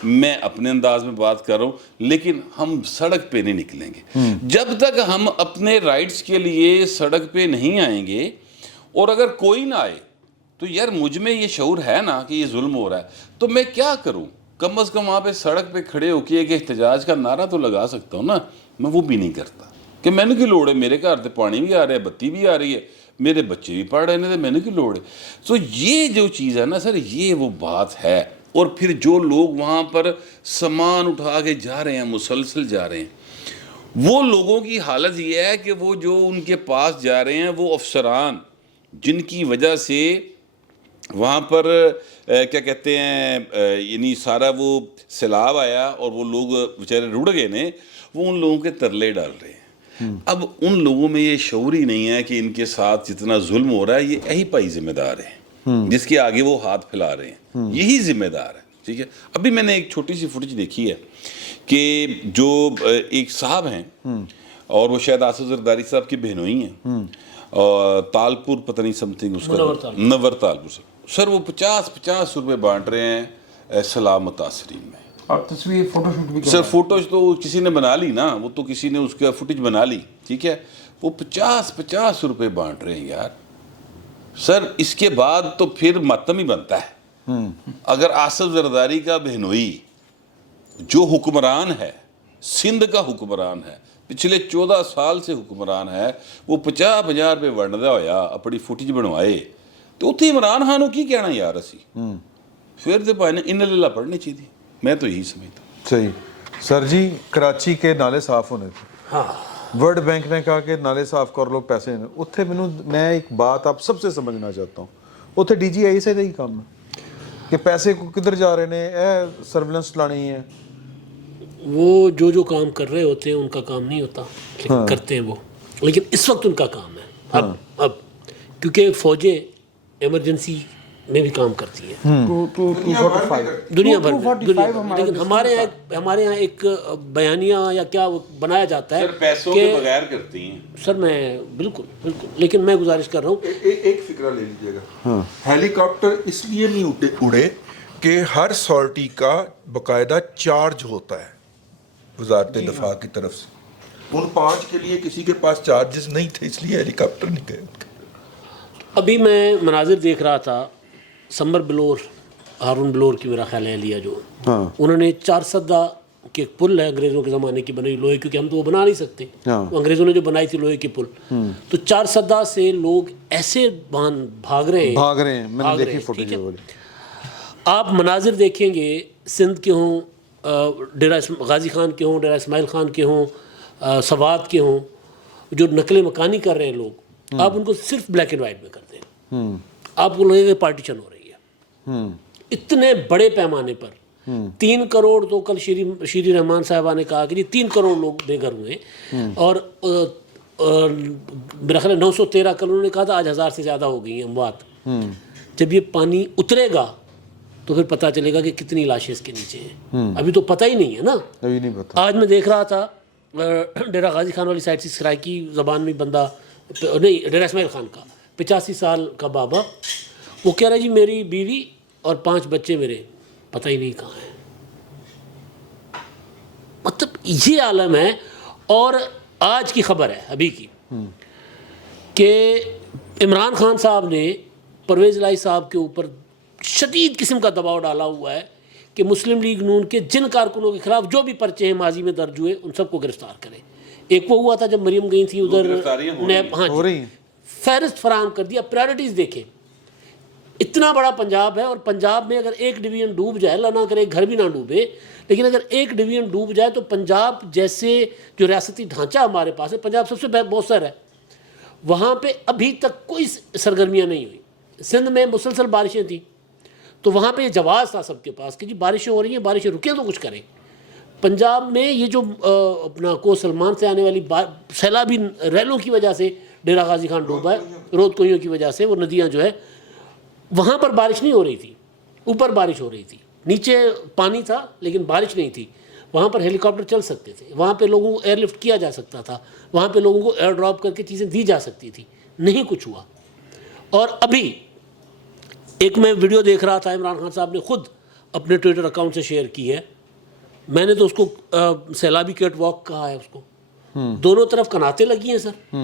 میں اپنے انداز میں بات کر رہا ہوں، لیکن ہم سڑک پہ نہیں نکلیں گے جب تک ہم اپنے رائٹس کے لیے سڑک پہ نہیں آئیں گے. اور اگر کوئی نہ آئے تو یار مجھ میں یہ شعور ہے نا کہ یہ ظلم ہو رہا ہے، تو میں کیا کروں؟ کم از کم وہاں پہ سڑک پہ کھڑے ہو کے ایک احتجاج کا نعرہ تو لگا سکتا ہوں نا. میں وہ بھی نہیں کرتا کہ میں نے کی لوڑ ہے، میرے گھر تے پانی بھی آ رہا ہے، بتی بھی آ رہی ہے، میرے بچے بھی پڑھ رہے ہیں، میں نے کی لوڑ ہے. تو یہ جو چیز ہے نا سر، یہ وہ بات ہے. اور پھر جو لوگ وہاں پر سامان اٹھا کے جا رہے ہیں، مسلسل جا رہے ہیں، وہ لوگوں کی حالت یہ ہے کہ وہ جو ان کے پاس جا رہے ہیں وہ افسران جن کی وجہ سے وہاں پر کیا کہتے ہیں یعنی سارا وہ سیلاب آیا اور وہ لوگ بیچارے رڑ گئے نے، وہ ان لوگوں کے ترلے ڈال رہے ہیں۔ اب ان لوگوں میں یہ شعور ہی نہیں ہے کہ ان کے ساتھ جتنا ظلم ہو رہا ہے یہ یہی پائی ذمہ دار ہے جس کے آگے وہ ہاتھ پھیلا رہے ہیں، یہی ذمہ دار ہے، ٹھیک ہے۔ ابھی میں نے ایک چھوٹی سی فوٹیج دیکھی ہے کہ جو ایک صاحب ہیں اور وہ شاید آصف زرداری صاحب کی بہنوئی ہیں، اور تالپور پتہ نہیں سم تھنگ اس کا نور تالپور سے، سر وہ 50 روپے بانٹ رہے ہیں سیلاب متاثرین میں۔ اور تصویر فوٹو شوٹ بھی سر فوٹوز تو کسی نے بنا لی نا، وہ تو کسی نے اس کا فوٹیج بنا لی، ٹھیک ہے، وہ 50 روپے بانٹ رہے ہیں یار۔ سر اس کے بعد تو پھر ماتم ہی بنتا ہے۔ اگر آصف زرداری کا بہنوئی جو حکمران ہے، سندھ کا حکمران ہے، پچھلے 14 سال سے حکمران ہے، وہ 50 روپے ونڈدا ہویا اپنی فوٹیج بنوائے تو اتنے عمران خان کی کہنا یار اسی پھر تو پائے ان اللہ پڑھنی چاہیے، میں تو یہی سمجھتا ہوں۔ صحیح سر جی، کراچی کے نالے صاف ہونے تھے، ہاں ورلڈ بینک نے کہا کہ نالے صاف کر لو پیسے، اتنے میں ایک بات آپ سب سے سمجھنا چاہتا ہوں، اتنے ڈی جی آئی سے ہی کام ہے کہ پیسے کو کدھر جا رہے ہیں، اے سرویلنس لانی ہے۔ وہ جو کام کر رہے ہوتے ہیں ان کا کام نہیں ہوتا، لیکن کرتے ہیں وہ، لیکن اس وقت ان کا کام ہے اب کیونکہ فوجیں ایمرجنسی میں بھی کام کرتی ہیں دنیا بھر میں، لیکن ہمارے یہاں ایک بیانیہ یا کیا بنایا جاتا ہے سر پیسوں کے بغیر کرتی ہیں۔ سر میں بالکل لیکن میں گزارش کر رہا ہوں ایک فکرہ لے لیجیے گا، ہیلی کاپٹر اس لیے نہیں اڑے کہ ہر سارٹی کا باقاعدہ چارج ہوتا ہے وزارت دفاع کی طرف سے، ان 5 کے لیے کسی کے پاس چارجز نہیں تھے، اس لیے ہیلی کاپٹر نہیں گئے۔ ابھی میں مناظر دیکھ رہا تھا، سمر بلور، ہارون بلور کی میرا خیال ہے لیا جو انہوں نے 4 سدہ کے پل ہے انگریزوں کے زمانے کی بنائی لوہے، کیونکہ ہم تو وہ بنا نہیں سکتے، وہ انگریزوں نے جو بنائی تھی لوہے کی پل، تو 4 سدہ سے لوگ ایسے بھاگ رہے ہیں، میں نے دیکھی فوٹیج۔ آپ مناظر دیکھیں گے سندھ کے ہوں، ڈیرہ غازی خان کے ہوں، ڈیرہ اسماعیل خان کے ہوں، سوات کے ہوں، جو نقل مکانی کر رہے ہیں لوگ، آپ ان کو صرف بلیک اینڈ وائٹ میں کرتے ہیں، آپ کو لگے گا پارٹیشن ہو رہی ہے اتنے بڑے پیمانے پر۔ 3 کروڑ تو کل شیری رحمان صاحبہ نے کہا کہ جی 3 کروڑ لوگ بے گھر ہوئے، اور میرا خیال ہے 913 کل انہوں نے کہا تھا، آج 1000 سے زیادہ ہو گئی ہیں اموات۔ جب یہ پانی اترے گا تو پھر پتہ چلے گا کہ کتنی لاشیں اس کے نیچے ہیں، ابھی تو پتہ ہی نہیں ہے نا۔ ابھی نہیں پتا۔ آج میں دیکھ رہا تھا ڈیرہ غازی خان والی سائڈ سے سرائکی زبان میں بندہ، نہیں ڈیرہ اسماعیل خان کا 85 سال کا بابا، وہ کہہ رہا ہے جی میری بیوی اور 5 بچے میرے پتہ ہی نہیں کہاں ہیں۔ مطلب یہ عالم ہے۔ اور آج کی خبر ہے ابھی کی کہ عمران خان صاحب نے پرویز الہی صاحب کے اوپر شدید قسم کا دباؤ ڈالا ہوا ہے کہ مسلم لیگ نون کے جن کارکنوں کے خلاف جو بھی پرچے ہیں ماضی میں درج ہوئے ان سب کو گرفتار کریں۔ ایک وہ ہوا تھا جب مریم گئی تھی ادھر نیب، ہاں جی، فہرست فراہم کر دیا، پرائرٹیز دیکھیں۔ اتنا بڑا پنجاب ہے، اور پنجاب میں اگر ایک ڈویژن ڈوب جائے، اللہ نہ کرے گھر بھی نہ ڈوبے، لیکن اگر ایک ڈویژن ڈوب جائے تو پنجاب جیسے جو ریاستی ڈھانچہ ہمارے پاس ہے، پنجاب سب سے بہتر ہے، وہاں پہ ابھی تک کوئی سرگرمیاں نہیں ہوئی۔ سندھ میں مسلسل بارشیں تھیں تو وہاں پہ یہ جواز تھا سب کے پاس کہ جی بارشیں ہو رہی ہیں، بارشیں رکیں تو کچھ کریں۔ پنجاب میں یہ جو اپنا کو سلمان سے آنے والی سیلابی ریلوں کی وجہ سے ڈیرہ غازی خان ڈوبا ہے، رود کوئیوں کی وجہ سے، وہ ندیاں جو ہے وہاں پر بارش نہیں ہو رہی تھی، اوپر بارش ہو رہی تھی، نیچے پانی تھا لیکن بارش نہیں تھی، وہاں پر ہیلی کاپٹر چل سکتے تھے، وہاں پہ لوگوں کو ایئر لفٹ کیا جا سکتا تھا، وہاں پہ لوگوں کو ایئر ڈراپ کر کے چیزیں دی جا سکتی تھی، نہیں کچھ ہوا۔ اور ابھی ایک میں ویڈیو دیکھ رہا تھا، عمران خان صاحب نے خود اپنے ٹویٹر اکاؤنٹ سے شیئر کی ہے، میں نے تو اس کو سیلابی کیٹ واک کہا ہے اس کو، دونوں طرف کناتیں لگی ہیں سر،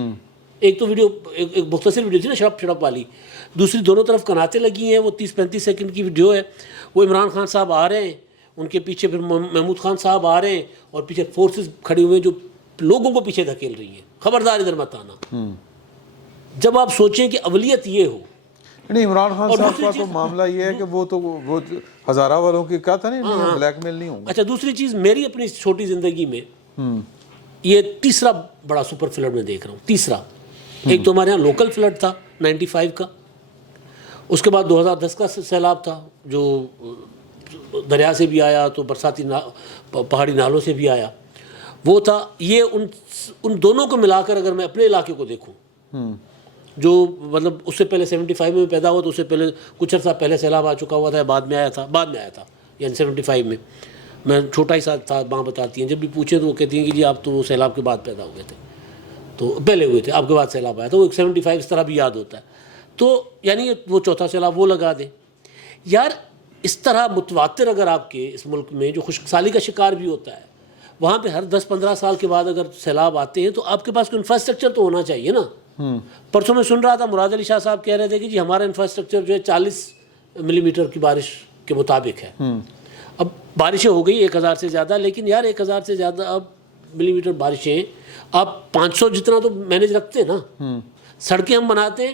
ایک تو ویڈیو ایک مختصر ویڈیو تھی نا شڑپ والی، دوسری دونوں طرف کناتیں لگی ہیں، وہ 30-35 سیکنڈ کی ویڈیو ہے، وہ عمران خان صاحب آ رہے ہیں، ان کے پیچھے پھر محمود خان صاحب آ رہے ہیں، اور پیچھے فورسز کھڑی ہوئے ہیں جو لوگوں کو پیچھے دھکیل رہی ہیں، خبردار ادھر مت آنا۔ جب آپ سوچیں کہ اولیت یہ ہو، نہیں عمران خان صاحب کا تو معاملہ یہ ہے کہ وہ ہزارہ والوں کی کہا تھا نہیں، بلیک میل نہیں ہوگا۔ اچھا دوسری چیز میری اپنی چھوٹی زندگی میں یہ تیسرا بڑا سپر فلڈ میں دیکھ رہا ہوں، تیسرا. ایک تو ہمارے یہاں لوکل فلڈ تھا 95 کا، اس کے بعد 2010 کا سیلاب تھا جو دریا سے بھی آیا تو برساتی پہاڑی نالوں سے بھی آیا، وہ تھا. یہ ان دونوں کو ملا کر اگر میں اپنے علاقے کو دیکھوں جو مطلب اس سے پہلے 75 میں پیدا ہوا، تو اس سے پہلے کچھ عرصہ پہلے سیلاب آ چکا ہوا تھا، بعد میں آیا تھا یعنی 75 میں چھوٹا ہی ساتھ تھا. ماں بتاتی ہیں جب بھی پوچھیں تو وہ کہتی ہیں کہ جی آپ تو وہ سیلاب کے بعد پیدا ہوئے تھے، تو پہلے ہوئے تھے، آپ کے بعد سیلاب آیا، تو وہ 75 اس طرح بھی یاد ہوتا ہے. تو یعنی وہ چوتھا سیلاب وہ لگا دیں. یار اس طرح متواتر اگر آپ کے اس ملک میں جو خشک سالی کا شکار بھی ہوتا ہے، وہاں پہ ہر 10-15 سال کے بعد اگر سیلاب آتے ہیں تو آپ کے پاس کوئی انفراسٹرکچر تو ہونا چاہیے نا. پرسوں میں سن رہا تھا مراد علی شاہ صاحب کہہ رہے تھے کہ جی ہمارا انفراسٹرکچر جو ہے 40 ملی میٹر کی بارش کے مطابق ہے. اب بارشیں ہو گئی 1000 سے زیادہ، لیکن یار 1000 سے زیادہ اب ملی میٹر بارشیں آپ 500 جتنا تو مینیج رکھتے ہیں نا. سڑکیں ہم بناتے ہیں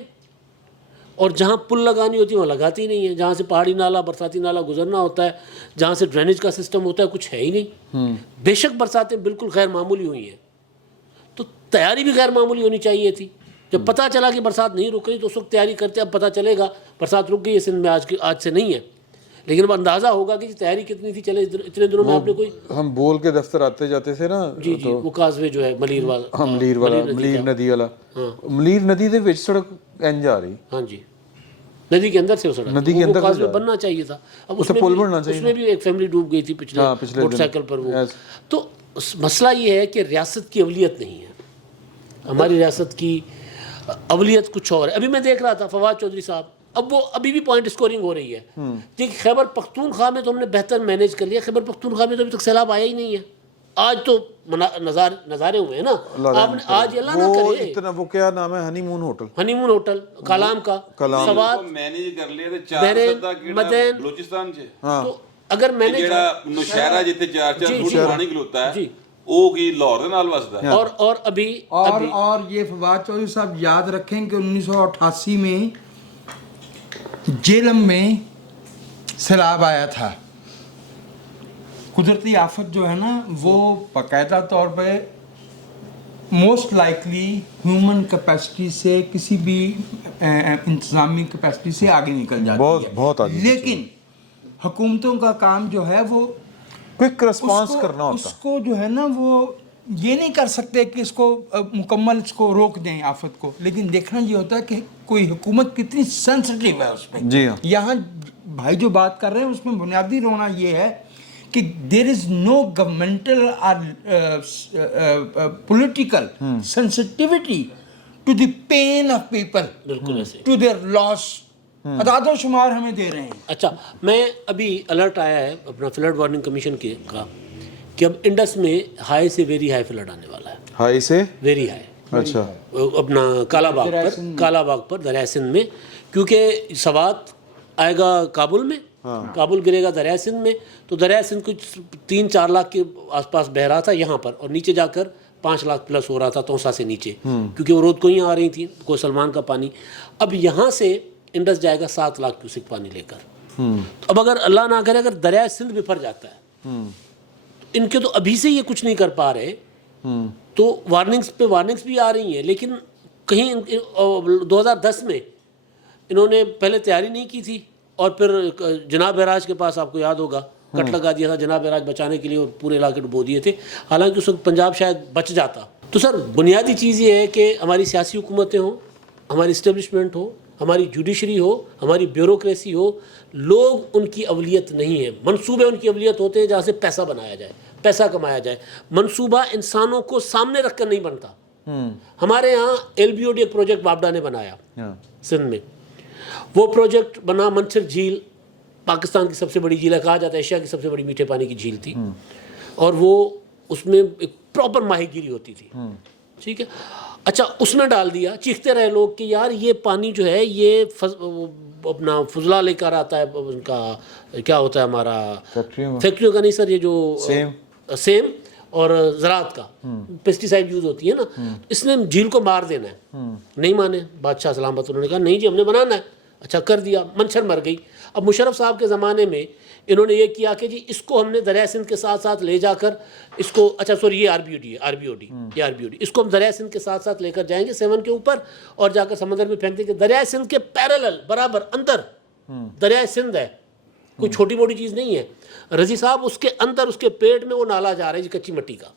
اور جہاں پل لگانی ہوتی ہے وہاں لگاتی ہی نہیں ہے. جہاں سے پہاڑی نالا برساتی نالا گزرنا ہوتا ہے، جہاں سے ڈرینیج کا سسٹم ہوتا ہے، کچھ ہے ہی نہیں. بے شک برساتیں بالکل غیر معمولی ہوئی ہیں، تو تیاری بھی غیر معمولی ہونی چاہیے تھی. جب پتہ چلا کہ برسات نہیں رک رہی تو اس وقت تیاری کرتے. اب پتہ چلے گا برسات رک گئی ہے سندھ میں آج سے نہیں ہے، لیکن اب اندازہ ہوگا کہ تیاری کتنی تھی. چلے اتنے دنوں میں آپ نے کوئی ہم بول کے دفتر آتے جاتے تھے نا. جی وہ کازوے جو ہے ملیر والا، ملیر ندی والا، ملیر ندی دے وچ سڑک انج آ رہی. ہاں جی ندی کے اندر سے وہ سڑک، ندی کے اندر کازوے بننا چاہیے تھا. اب اس میں بھی ایک فیملی ڈوب گئی تھی پچھلے موٹر سائیکل پر. وہ تو مسئلہ یہ ہے کہ ریاست کی اولویت نہیں ہے. ہماری ریاست کی اولویت کچھ اور ہے. ابھی میں دیکھ رہا تھا فواد چودھری صاحب، اب وہ ابھی بھی پوائنٹ اسکورنگ ہو رہی ہے. دیکھیں خیبر پختونخوا میں تو ہم نے بہتر مینیج کر لیا، خیبر پختونخوا میں تو ابھی تک سیلاب آیا ہی نہیں ہے. آج تو نظارے ہوئے ہیں نا. آپ نے آج اللہ نہ کرے اتنا وہ کیا نام ہے، ہنی مون ہوٹل کالام کا سوات مینیج کر لیا تے بحرین 4 مدین بلوچستان چ تو اگر میں نے جڑا نوشہرہ جتے 4 فٹ پانی کھلوتا ہے وہ کی لاہور دے نال وسدا ہے. اور ابھی اور یہ فواد چودھری صاحب یاد رکھیں کہ 1988 میں جیلم میں سیلاب آیا تھا. قدرتی آفت جو ہے نا وہ باقاعدہ طور پہ موسٹ لائکلی ہیومن کیپیسٹی سے، کسی بھی انتظامی کیپیسٹی سے آگے نکل جاتی ہے. بہت آگے. لیکن حکومتوں کا کام جو ہے وہ کوئک رسپانس کرنا ہوتا اس کو جو ہے نا وہ یہ نہیں کر سکتے کہ اس کو مکمل اس کو روک دیں آفت کو، لیکن دیکھنا یہ ہوتا ہے کہ کوئی حکومت کتنی سینسٹیو ہے اس میں. جی ہاں. یہاں بھائی جو بات کر رہے ہیں اس میں بنیادی رونا یہ ہے کہ دیر از نو گورنمنٹل اور political sensitivity to the pain of people, to their loss. اعداد و شمار ہمیں دے رہے ہیں. اچھا میں ابھی الرٹ آیا ہے اپنا فلڈ وارننگ کمیشن کا کہ اب انڈس میں ہائی سے ویری ہائی فلڈ آنے والا ہے. ہائی سے ویری ہائی. اچھا اپنا کالا باغ پر دریا سندھ میں، کیونکہ سوات آئے گا کابل میں، کابل گرے گا دریا سندھ میں، تو دریا سندھ کچھ 3-4 لاکھ کے آس پاس بہ رہا تھا یہاں پر، اور نیچے جا کر 5 لاکھ پلس ہو رہا تھا توسا سے نیچے، کیونکہ وہ رود کو ہی آ رہی تھی کو سلمان کا پانی. اب یہاں سے انڈس جائے گا 7 لاکھ کیوسک پانی لے کر. اب اگر اللہ نہ کرے اگر دریا سندھ بفر جاتا ہے، ان کے تو ابھی سے یہ کچھ نہیں کر پا رہے، تو وارننگز پہ وارننگز بھی آ رہی ہیں، لیکن کہیں 2010 میں انہوں نے پہلے تیاری نہیں کی تھی، اور پھر جناب بیراج کے پاس آپ کو یاد ہوگا کٹ لگا دیا تھا جناب بیراج بچانے کے لیے، اور پورے علاقے ڈبو دیے تھے. حالانکہ اس وقت پنجاب شاید بچ جاتا. تو سر بنیادی چیز یہ ہے کہ ہماری سیاسی حکومتیں ہوں، ہماری اسٹیبلشمنٹ ہو، ہماری جوڈیشری ہو، ہماری بیوروکریسی ہو، لوگ ان کی اولویت نہیں ہے. منصوبے ان کی اولویت ہوتے ہیں جہاں سے پیسہ بنایا جائے، پیسہ کمایا جائے. منصوبہ انسانوں کو سامنے رکھ کر نہیں بنتا. ہمارے یہاں LBOD ایک پروجیکٹ وابڈا نے بنایا سندھ میں. وہ پروجیکٹ بنا منچر جھیل، پاکستان کی سب سے بڑی جھیل ہے، کہا جاتا ہے ایشیا کی سب سے بڑی میٹھے پانی کی جھیل تھی، اور وہ اس میں ایک پراپر ماہی گیری ہوتی تھی. ٹھیک ہے. اچھا اس میں ڈال دیا، چیختے رہے لوگ کہ یار یہ پانی جو ہے یہ اپنا فضلہ لے کر آتا ہے، ان کا کیا ہوتا ہے ہمارا فیکٹریوں کا نہیں سر، یہ جو سیم اور زراعت کا پیسٹی سائڈ یوز ہوتی ہے نا، اس نے جھیل کو مار دینا ہے. نہیں مانے بادشاہ سلامت، انہوں نے کہا نہیں جی ہم نے بنانا ہے. اچھا کر دیا، منچھر مر گئی. اب مشرف صاحب کے زمانے میں انہوں نے یہ کیا کہ جی اس کو ہم نے دریائے سندھ کے ساتھ ساتھ لے جا کر اس کو اچھا سوری یہ آر بی او ڈی اس کو ہم دریائے سندھ کے ساتھ ساتھ لے کر جائیں گے 7 کے اوپر اور جا کر سمندر میں پھینک دیں گے. دریائے سندھ کے پیرالل برابر اندر دریائے سندھ ہے, کوئی چھوٹی موٹی چیز نہیں ہے. رضی صاحب اس کے اندر اس کے پیٹ میں وہ نالا جا رہا ہے جی کچی مٹی کا.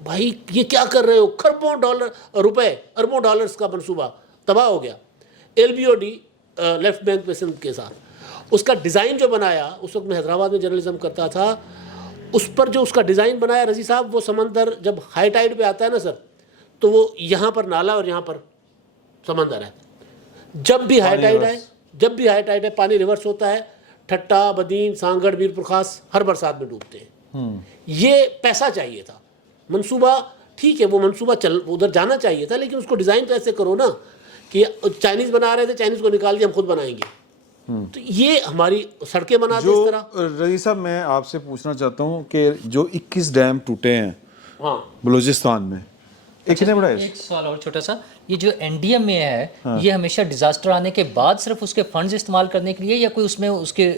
بھائی یہ کیا کر رہے ہو, کھربوں روپے اربوں ڈالرز کا منصوبہ تباہ ہو گیا. L B O D left bank میں سندھ کے ساتھ اس کا ڈیزائن جو بنایا, اس وقت میں حیدرآباد میں جرنلزم کرتا تھا, اس پر جو اس کا ڈیزائن بنایا رضی صاحب, وہ سمندر جب ہائی ٹائیڈ پہ آتا ہے نا سر, تو وہ یہاں پر نالا اور یہاں پر سمندر ہے. جب بھی ہائی ٹائیڈ ہے پانی ریورس ہوتا ہے, ٹھٹا, بدین, سانگڑ, میر پرخاص ہر برسات میں ڈوبتے ہیں. یہ پیسہ چاہیے تھا, منصوبہ ٹھیک ہے وہ منصوبہ ادھر جانا چاہیے تھا, لیکن اس کو ڈیزائن تو ایسے کرو نا کہ چائنیز بنا رہے تھے, چائنیز کو نکال دیا ہم خود بنائیں گے. تو یہ ہماری سڑکیں بناتے اس طرح. رضی صاحب میں آپ سے پوچھنا چاہتا ہوں کہ جو 21 ڈیم ٹوٹے ہیں بلوچستان میں, کتنے بڑا ہے؟ ایک سوال اور چھوٹا سا, یہ جو این ڈی ایم میں ہے یہ ہمیشہ ڈیزاسٹر آنے کے بعد صرف اس کے فنڈز استعمال کرنے کے لیے, یا کوئی اس میں اس کے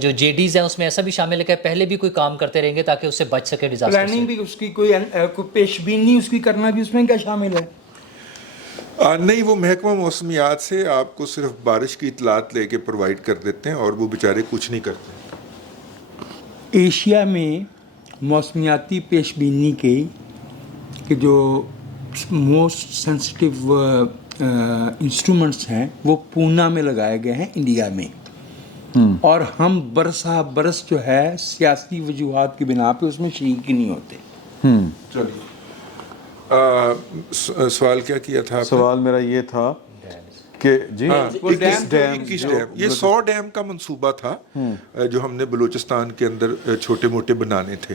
جو جے ڈیز ہیں اس میں ایسا بھی شامل ہے کہ پہلے بھی کوئی کام کرتے رہیں گے تاکہ اس سے بچ سکے ڈیزاسٹر سے؟ پلاننگ بھی اس کی کوئی پیش بینی اس کی کرنا بھی اس میں کیا شامل ہے؟ نہیں, وہ محکمہ موسمیات سے آپ کو صرف بارش کی اطلاعات لے کے پرووائڈ کر دیتے ہیں اور وہ بیچارے کچھ نہیں کرتے. ایشیا میں موسمیاتی پیش بینی کے جو موسٹ سینسٹیو انسٹرومنٹس ہیں وہ پونا میں لگائے گئے ہیں انڈیا میں, اور ہم برس جو ہے سیاسی وجوہات کی بنا پہ اس میں شریک ہی نہیں ہوتے. چلیے سوال کیا تھا؟ سوال میرا یہ تھا کہ جی 21 ڈیم, یہ 100 ڈیم کا منصوبہ تھا جو ہم نے بلوچستان کے اندر چھوٹے موٹے بنانے تھے,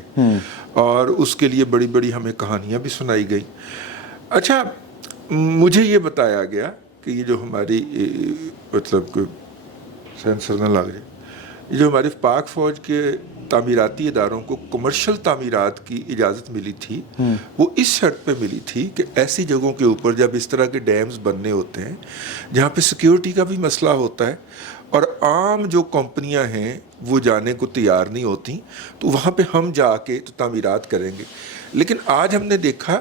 اور اس کے لیے بڑی بڑی ہمیں کہانیاں بھی سنائی گئی. اچھا, مجھے یہ بتایا گیا کہ یہ جو ہماری مطلب سینسر نہ لگ جائے, یہ جو ہماری پاک فوج کے تعمیراتی اداروں کو کمرشل تعمیرات کی اجازت ملی تھی, وہ اس شرط پہ ملی تھی کہ ایسی جگہوں کے اوپر جب اس طرح کے ڈیمز بننے ہوتے ہیں جہاں پہ سیکیورٹی کا بھی مسئلہ ہوتا ہے اور عام جو کمپنیاں ہیں وہ جانے کو تیار نہیں ہوتی, تو وہاں پہ ہم جا کے تو تعمیرات کریں گے. لیکن آج ہم نے دیکھا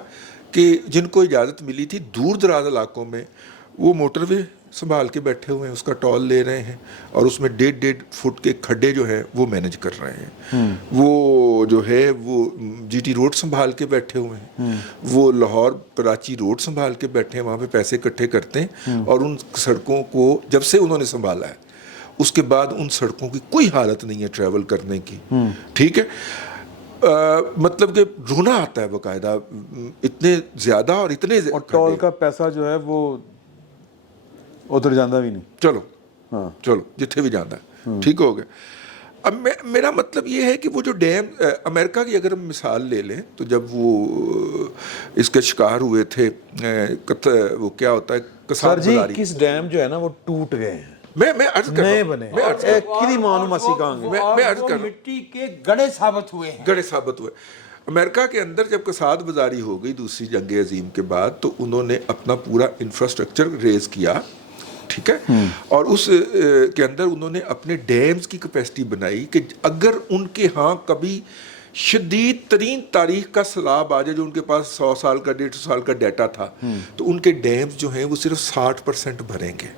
کہ جن کو اجازت ملی تھی دور دراز علاقوں میں, وہ موٹر وے سنبھال کے بیٹھے ہوئے ہیں, اس کا ٹول لے رہے ہیں, اور اس میں 1.5 فٹ کے کھڈے جو ہیں وہ مینج کر رہے ہیں. وہ جو ہے وہ جی ٹی روڈ سنبھال کے بیٹھے ہوئے ہیں, وہ لاہور کراچی روڈ سنبھال کے بیٹھے ہیں, وہاں پہ پیسے اکٹھے کرتے ہیں, اور ان سڑکوں کو جب سے انہوں نے سنبھالا ہے اس کے بعد ان سڑکوں کی کوئی حالت نہیں ہے ٹریول کرنے کی. ٹھیک ہے, مطلب کہ رونا آتا ہے باقاعدہ, اتنے زیادہ اور اتنے, اور ٹول کا پیسہ جو ہے وہ ادھر جانا بھی نہیں. چلو جتنے بھی جانا ہے ٹھیک ہو گیا. اب میرا مطلب یہ ہے کہ وہ جو ڈیم امریکہ کی اگر ہم مثال لے لیں, تو جب وہ اس کے شکار ہوئے تھے, وہ کیا ہوتا ہے سر جی, 21 ڈیم جو ہے نا وہ ٹوٹ گئے ہیں, میں عرض کر نئے بنے, مٹی کے گڑے ثابت ہوئے ہیں. امریکہ کے اندر جب کساد بازاری ہو گئی دوسری جنگ عظیم کے بعد, تو انہوں نے اپنا پورا انفراسٹرکچر ریز کیا, ٹھیک ہے, اور اس کے اندر انہوں نے اپنے ڈیمز کی کیپیسٹی بنائی کہ اگر ان کے ہاں کبھی شدید ترین تاریخ کا سیلاب آ جائے, جو ان کے پاس 100 سال کا 150 سال کا ڈیٹا تھا, تو ان کے ڈیمز جو ہیں وہ صرف 60% بھریں گے.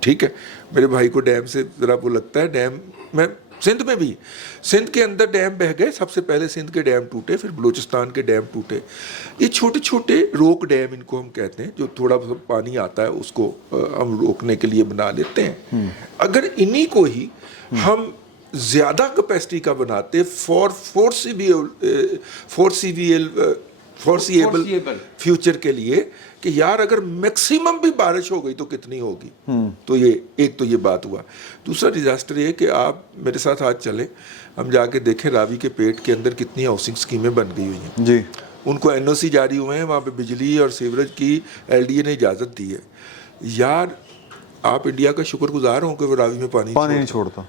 ٹھیک ہے, میرے بھائی کو ڈیم سے ذرا وہ لگتا ہے, ڈیم میں سندھ میں بھی, سندھ کے اندر ڈیم بہہ گئے, سب سے پہلے سندھ کے ڈیم ٹوٹے, پھر بلوچستان کے ڈیم ٹوٹے. یہ چھوٹے چھوٹے روک ڈیم ان کو ہم کہتے ہیں, جو تھوڑا بہت پانی آتا ہے اس کو ہم روکنے کے لیے بنا لیتے ہیں. اگر انہی کو ہی ہم زیادہ کیپیسٹی کا بناتے فورسیبل فیوچر کے لیے, کہ یار اگر میکسیمم بھی بارش ہو گئی تو کتنی ہوگی, تو یہ ایک تو یہ بات ہوا. دوسرا ڈیزاسٹر یہ کہ آپ میرے ساتھ آج چلیں, ہم جا کے دیکھیں راوی کے پیٹ کے اندر کتنی ہاؤسنگ اسکیمیں بن گئی ہوئی ہیں جی, ان کو این او سی جاری ہوئے ہیں, وہاں پہ بجلی اور سیوریج کی ایل ڈی اے نے اجازت دی ہے. یار آپ انڈیا کا شکر گزار ہوں کہ وہ راوی میں پانی نہیں چھوڑتا.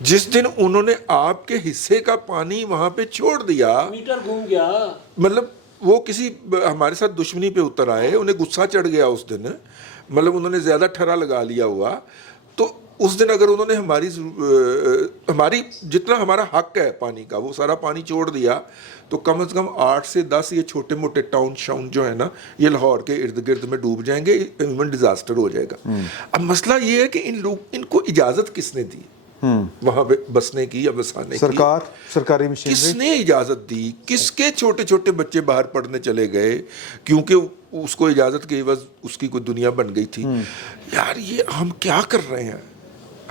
جس دن انہوں نے آپ کے حصے کا پانی وہاں پہ چھوڑ دیا, میٹر گھوم گیا, مطلب وہ کسی ہمارے ساتھ دشمنی پہ اتر آئے, انہیں غصہ چڑھ گیا اس دن, مطلب انہوں نے زیادہ ٹھرا لگا لیا ہوا, تو उस दिन अगर उन्होंने हमारी जितना हमारा हक है पानी का वो सारा पानी छोड़ दिया तो कम से कम 8 से 10 ये छोटे मोटे टाउन शाउन जो है ना ये लाहौर के इर्द गिर्द में डूब जाएंगे, ह्यूमन डिजास्टर हो जाएगा। अब मसला ये है कि इनको इजाजत किसने दी वहां पे बसने की या बसाने की? सरकारी मशीनरी किसने इजाजत दी? किसके छोटे छोटे बच्चे बाहर पढ़ने चले गए क्योंकि उसको इजाजत के एवज उसकी कोई दुनिया बन गई थी? यार ये हम क्या कर रहे हैं?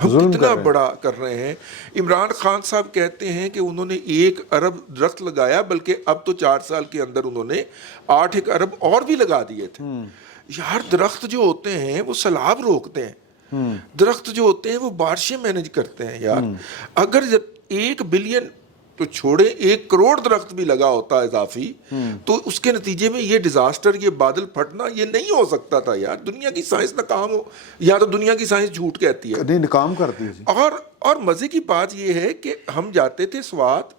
हम कितना बड़ा कर रहे हैं? इमरान खान साहब कहते हैं कि उन्होंने 1 अरब दरख्त लगाया, बल्कि अब तो 4 साल के अंदर उन्होंने 8 अरब और भी लगा दिए थे। यार दरख्त जो होते हैं वो सैलाब रोकते हैं, दरख्त जो होते हैं वो बारिशें मैनेज करते हैं। यार अगर 1 बिलियन तो छोड़े 1 करोड़ दरख्त भी लगा होता इजाफी तो उसके नतीजे में ये डिजास्टर, ये बादल फटना ये नहीं हो सकता था। यार दुनिया की साइंस नाकाम हो, या तो दुनिया की साइंस झूठ कहती है, नहीं नाकाम करती है जी। और मजे की बात ये है कि हम जाते थे स्वात,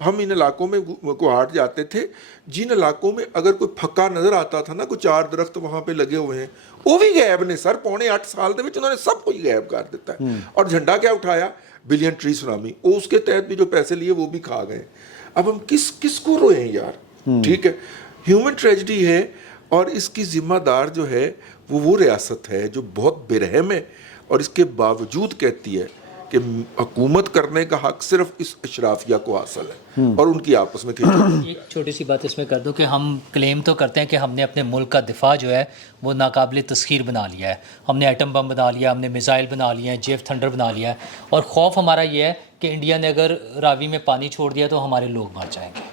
हम इन इलाकों में कोहाट जाते थे, जिन इलाकों में अगर कोई फक्का नजर आता था ना, कोई 4 दरख्त वहां पे लगे हुए हैं, वो भी गैब ने सर पौने 8 साल ਦੇ ਵਿੱਚ उन्होंने सब कुछ गैब कर देता है। और झंडा क्या उठाया? बिलियन ट्री सुनामी, वो उसके तहत भी जो पैसे लिए वो भी खा गए। अब हम किसको रोए हैं यार? ठीक है, ह्यूमन ट्रेजेडी है और इसकी जिम्मेदार जो है वो रियासत है जो बहुत बेरहम है और इसके बावजूद कहती है कि हुकूमत करने का हक सिर्फ इस अशराफिया को हासिल है और उनकी आपस में खिंचाव। एक छोटी सी बात इसमें कर दूं कि हम क्लेम तो करते हैं कि हमने अपने मुल्क का दिफा जो है वो नाकाबिल तस्खीर बना लिया है। हमने एटम बम बना लिया, हमने मिसाइल बना लिया है, जेफ थंडर बना लिया है, और खौफ हमारा ये है कि इंडिया ने अगर रावी में पानी छोड़ दिया तो हमारे लोग मर जाएंगे।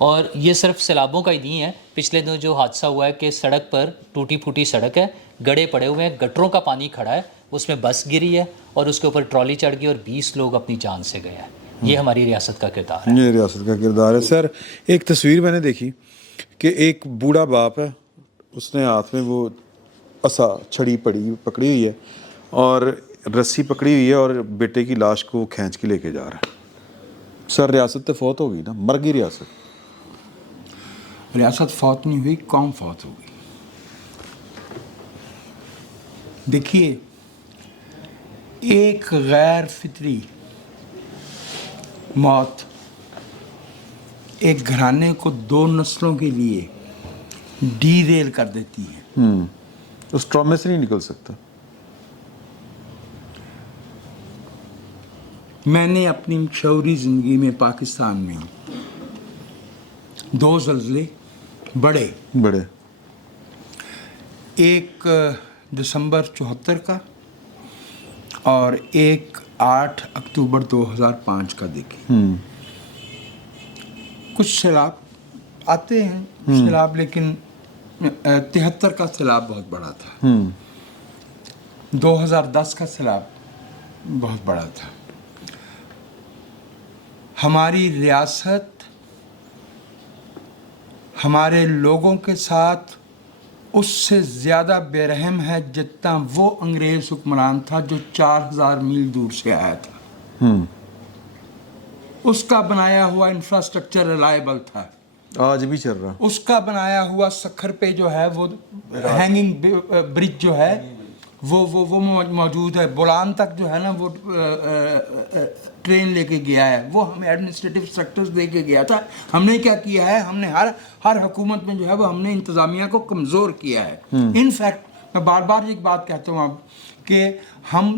और ये सिर्फ सैलाबों का ही नहीं है, पिछले दिनों जो हादसा हुआ है कि सड़क पर टूटी फूटी सड़क है, गड्ढे पड़े हुए हैं, गटरों का पानी खड़ा है, उसमें बस गिरी है और उसके ऊपर ट्रॉली चढ़ गई और 20 लोग अपनी जान से गए हैं। ये हमारी रियासत का किरदार है। ये रियासत का किरदार है। सर एक तस्वीर मैंने देखी कि एक बूढ़ा बाप है, उसने हाथ में वो असा छड़ी पकड़ी हुई है और रस्सी पकड़ी हुई है और बेटे की लाश को खींच के लेके जा रहा है। सर रियासत तो फौत होगी ना, मर गई रियासत। रियासत फौत नहीं हुई, कौम फौत हो गई। देखिए, एक गैर फितरी मौत एक घराने को 2 नस्लों के लिए डीरेल कर देती है। उस ट्रॉमे से नहीं निकल सकता। मैंने अपनी शौरी ज़िंदगी में पाकिस्तान में 2 ज़लज़ले बड़े, एक दिसंबर 74 का और एक 8 अक्टूबर 2005 का देखे। कुछ सैलाब आते हैं सैलाब, लेकिन 73 का सैलाब बहुत बड़ा था, 2010 का सैलाब बहुत बड़ा था। हमारी रियासत हमारे लोगों के साथ उससे ज़्यादा बेरहम है जितना वो अंग्रेज़ हुक्मरान था जो 4000 मील दूर से आया था। उसका बनाया हुआ इंफ्रास्ट्रक्चर रिलायबल था, आज भी चल रहा। उसका बनाया हुआ सखर पे जो है वो हैंगिंग ब्रिज जो है वो मौजूद है। बोलान तक जो है ना वो ट्रेन लेके गया है, वो हमें एडमिनिस्ट्रेटिव स्ट्रक्चर्स दे के गया था। हमने क्या किया है, हमने हर हुकूमत में जो है वो हमने इंतज़ामिया को कमज़ोर किया है। इनफैक्ट मैं बार बार एक बात कहता हूँ अब कि हम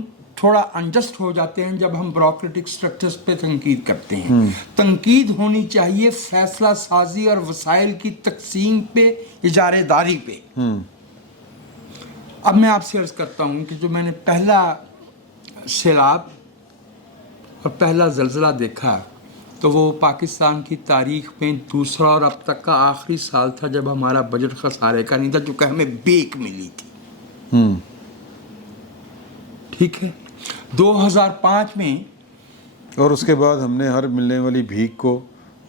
थोड़ा अनजस्ट हो जाते हैं जब हम ब्यूरोक्रेटिक स्ट्रक्चर्स पे तनकीद करते हैं। तनकीद होनी चाहिए फैसला साजी और वसाइल की तकसीम पे, इजारेदारी पे। अब मैं आपसे अर्ज़ करता हूँ कि जो मैंने पहला सैलाब और पहला ज़लज़ला देखा तो वो पाकिस्तान की तारीख़ में दूसरा और अब तक का आखिरी साल था जब हमारा बजट खसारे का नहीं था, चूँकि हमें बेक मिली थी। ठीक है, 2005 में और उसके बाद हमने हर मिलने वाली भीख को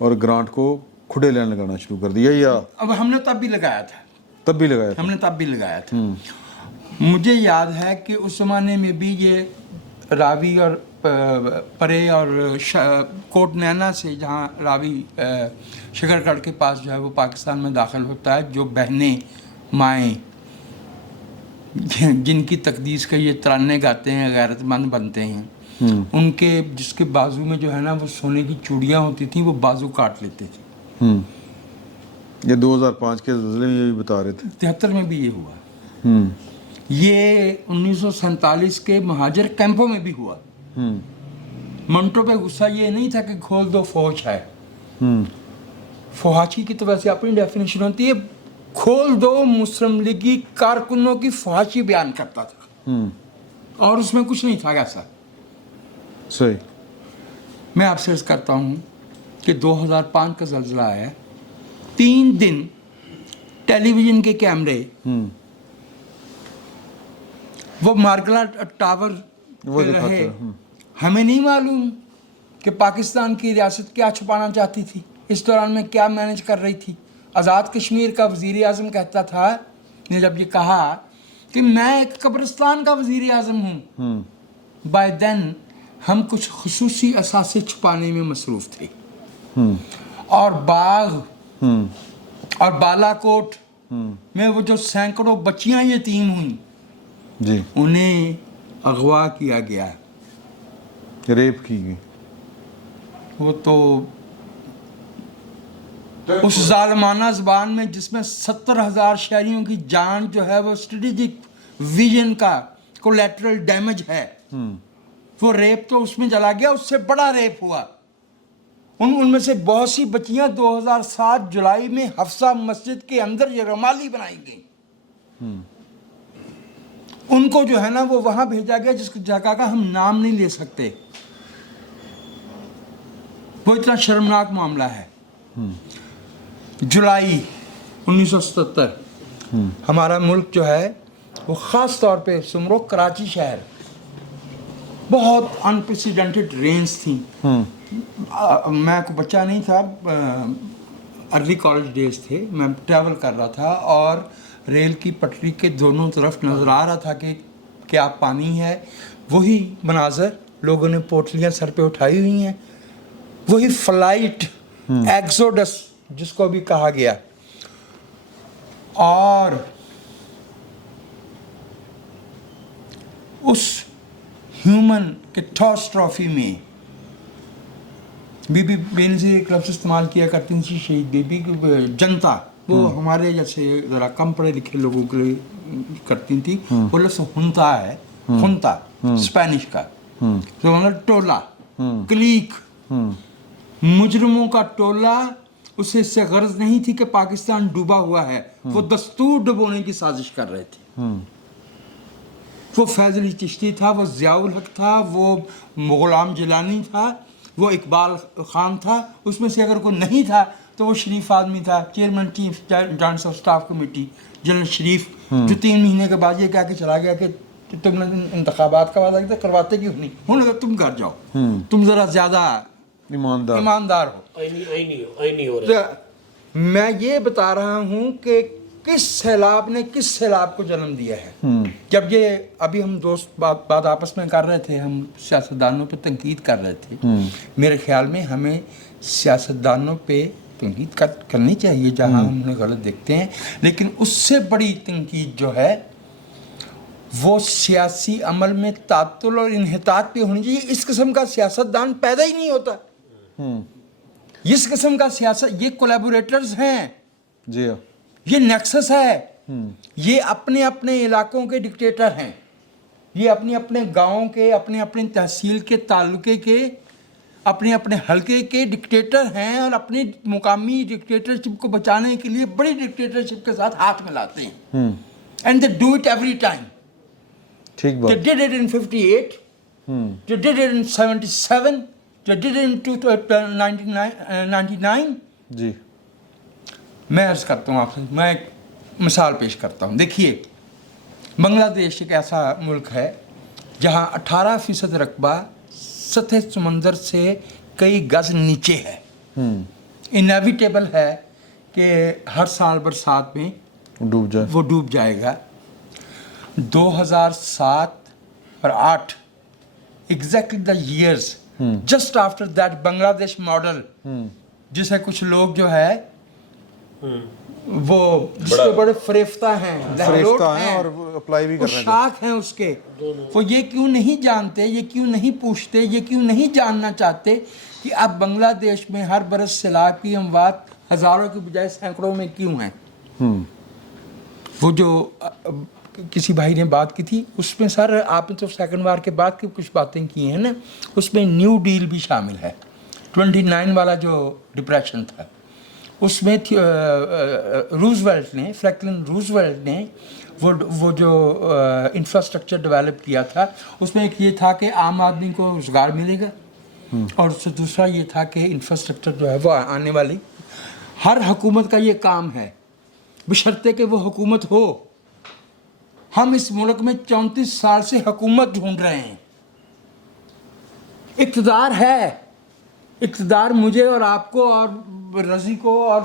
और ग्रांट को खुडे लेने लगाना शुरू कर दिया। या अब हमने तब भी लगाया था, हमने तब भी लगाया था। मुझे याद है कि उस ज़माने में भी ये रावी और परे और कोट नैना से जहाँ रावी शकरगढ़ के पास जो है वो पाकिस्तान में दाखिल होता है, जो बहनें माएँ جن کی تقدیس کا یہ ترانے گاتے ہیں غیرت مند بنتے ہیں ان کے جس کے بازو میں جو ہے نا وہ سونے کی چوڑیاں ہوتی تھیں وہ بازو کاٹ لیتے تھے. یہ 2005 کے زلزلے میں یہ بھی بتا رہے تھے. 73 میں بھی یہ ہوا. یہ 1947 کے مہاجر کیمپوں میں بھی ہوا. منٹو پہ غصہ یہ نہیں تھا کہ کھول دو فوج ہے. فحاشی کی تو ویسے اپنی ڈیفینیشن ہوتی ہے, کھول دو مسلم لیگی کارکنوں کی فحاشی بیان کرتا تھا اور اس میں کچھ نہیں تھا ایسا. صحیح. میں آپ سے عرض کرتا ہوں کہ 2005 کا زلزلہ آیا, 3 دن ٹیلی ویژن کے کیمرے وہ مارگلا ٹاور پہ رہے. ہمیں نہیں معلوم کہ پاکستان کی ریاست کیا چھپانا چاہتی تھی, اس دوران میں کیا مینج کر رہی تھی. آزاد کشمیر کا وزیر اعظم کہتا تھا, نے جب یہ کہا کہ میں ایک قبرستان کا وزیر اعظم ہوں, بائی دین ہم کچھ خصوصی اثاثے چھپانے میں مصروف تھے. اور باغ اور بالا کوٹ میں وہ جو سینکڑوں بچیاں یتیم ہوئیں جی, انہیں اغوا کیا گیا, ریپ کی گئی. وہ تو اس ظالمانہ زبان میں جس میں 70,000 شہریوں کی جان جو ہے وہ اسٹریٹجک ویژن کا کولیٹرل ڈیمیج ہے, وہ ریپ تو اس میں چلا گیا, اس سے بڑا ریپ ہوا. ان میں سے بہت سی بچیاں 2007 جولائی میں حفصہ مسجد کے اندر یہ رمالی بنائی گئیں. ان کو جو ہے نا وہ وہاں بھیجا گیا جس جگہ کا ہم نام نہیں لے سکتے. وہ اتنا شرمناک معاملہ ہے. جولائی 1977 ہمارا ملک جو ہے وہ خاص طور پہ سمرو کراچی شہر بہت انپریسیڈنٹڈ رینز تھیں. میں کوئی بچہ نہیں تھا, ارلی کالج ڈیز تھے, میں ٹریول کر رہا تھا اور ریل کی پٹری کے دونوں طرف نظر آ رہا تھا کہ کیا پانی ہے. وہی مناظر, لوگوں نے پوٹلیاں سر پہ اٹھائی ہوئی ہیں, وہی فلائٹ ایکسوڈس جس کو بھی کہا گیا. اور اس ہیومن کیٹاسٹرافی میں بی بی بینظیر ایک لفظ استعمال کیا کرتی تھی, شہید بی بی جنتا, وہ ہمارے جیسے ذرا کم پڑھے لکھے لوگوں کے لیے کرتی تھی. وہ لفظ ہنتا ہے, ہنتا اسپینش کا, تو مطلب ٹولہ, کلیک, مجرموں کا ٹولہ. اسے اس سے غرض نہیں تھی کہ پاکستان ڈوبا ہوا ہے, وہ دستور ڈبونے کی سازش کر رہے تھے. وہ فیض علی چشتی تھا, وہ ضیاء الحق تھا, وہ غلام جیلانی تھا, وہ اقبال خان تھا. اس میں سے اگر کوئی نہیں تھا تو وہ شریف آدمی تھا, chairman chief joint of staff committee general Sharif, جو 3 مہینے کے بعد یہ کہہ کے چلا گیا کہ تم نے انتخابات کا وعدہ کیا, کرواتے کیوں نہیں, ہوں تم گھر جاؤ, تم ذرا زیادہ ایماندار ہو. آئینی ہو رہا ہے. میں یہ بتا رہا ہوں کہ کس سیلاب نے کس سیلاب کو جنم دیا ہے. جب یہ ابھی ہم دوست بات آپس میں کر رہے تھے, ہم سیاستدانوں پہ تنقید کر رہے تھے. میرے خیال میں ہمیں سیاستدانوں پہ تنقید کرنی چاہیے جہاں ہم انہیں غلط دیکھتے ہیں, لیکن اس سے بڑی تنقید جو ہے وہ سیاسی عمل میں تعطل اور انحطاط پہ ہونی چاہیے. اس قسم کا سیاستدان پیدا ہی نہیں ہوتا. اس قسم کا سیاست, یہ کولیبوریٹرز ہیں, جی یہ نیکسس ہے, یہ اپنے اپنے علاقوں کے ڈکٹیٹر ہیں, یہ اپنے اپنے گاؤں کے, اپنے اپنے تحصیل کے, تعلقے کے, اپنے اپنے حلقے کے ڈکٹیٹر ہیں, اور اپنی مقامی ڈکٹیٹرشپ کو بچانے کے لیے بڑی ڈکٹیٹرشپ کے ساتھ ہاتھ ملاتے ہیں. And they do it every time. ٹھیک بات. They did it in 58, they did it in 77, they did it in 1999. جی, میں عرض کرتا ہوں آپ سے, میں ایک مثال پیش کرتا ہوں. دیکھیے, بنگلہ دیش ایک ایسا ملک ہے جہاں 18% رقبہ سطح سمندر سے کئی گز نیچے ہے. انیویٹیبل ہے کہ ہر سال برسات میں وہ ڈوب جائے گا. 2007 اور 8 exactly the years just after that بنگلہ دیش ماڈل, جسے کچھ لوگ جو ہے وہ جس کے بڑے فریفتہ ہیں لہلوٹ فریفتہ ہیں اور اپلائی بھی وہ کر رہے ہیں شاک ہیں اس کے، وہ یہ کیوں نہیں جانتے، یہ کیوں نہیں پوچھتے، یہ کیوں نہیں جاننا چاہتے کہ اب بنگلہ دیش میں ہر برس سیلاب اموات ہزاروں کی بجائے سینکڑوں میں کیوں ہیں؟ وہ جو کسی بھائی نے بات کی تھی اس میں سر آپ نے تو سیکنڈ وار کے بعد کی کچھ باتیں کی ہیں نا، اس میں نیو ڈیل بھی شامل ہے، 29 والا جو ڈپریشن تھا اس میں روزویلٹ نے، فرینکلن روزویلٹ نے وہ جو انفراسٹرکچر ڈیولپ کیا تھا اس میں ایک یہ تھا کہ عام آدمی کو روزگار ملے گا، اور دوسرا یہ تھا کہ انفراسٹرکچر جو ہے وہ آنے والی ہر حکومت کا یہ کام ہے، بشرطے کہ وہ حکومت ہو۔ ہم اس ملک میں 34 سال سے حکومت ڈھونڈ رہے ہیں، اقتدار ہے، اقتدار مجھے اور آپ کو اور رضی کو اور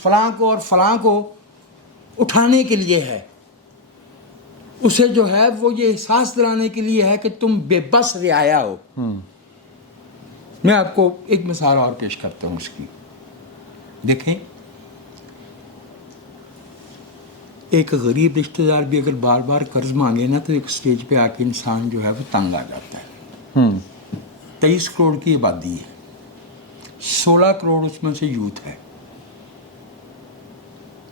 فلاں کو اور فلاں کو اٹھانے کے لیے ہے، اسے جو ہے وہ یہ احساس دلانے کے لیے ہے کہ تم بے بس رعایا ہو۔ میں آپ کو ایک مثال اور پیش کرتا ہوں اس کی، دیکھیں ایک غریب رشتہ دار بھی اگر بار بار قرض مانگے نا تو ایک سٹیج پہ آ کے انسان جو ہے وہ تنگ آ جاتا ہے۔ 23 کروڑ کی آبادی ہے، 16 کروڑ اس میں سے یوتھ ہے،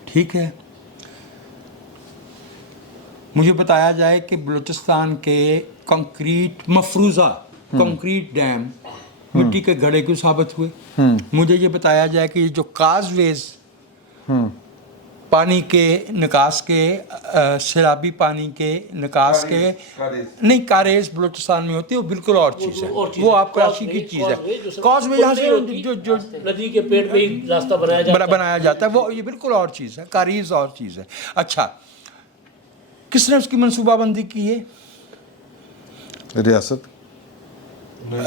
ٹھیک ہے؟ مجھے بتایا جائے کہ بلوچستان کے کنکریٹ مفروضہ کنکریٹ ڈیم مٹی کے گھڑے کیوں ثابت ہوئے؟ مجھے یہ بتایا جائے کہ یہ جو کاز ویز پانی کے نکاس کے سیلابی پانی کے نکاس کے نہیں کاریز بلوچستان میں ہوتی ہے، وہ بالکل اور چیز ہے، وہ آپ کراچی کی چیز ہے، کاز وے یہاں سے جو ندی کے پیٹ میں ہی راستہ بنایا جاتا ہے، وہ یہ بالکل اور چیز ہے، کاریز اور چیز ہے۔ اچھا کس نے اس کی منصوبہ بندی کی ہے؟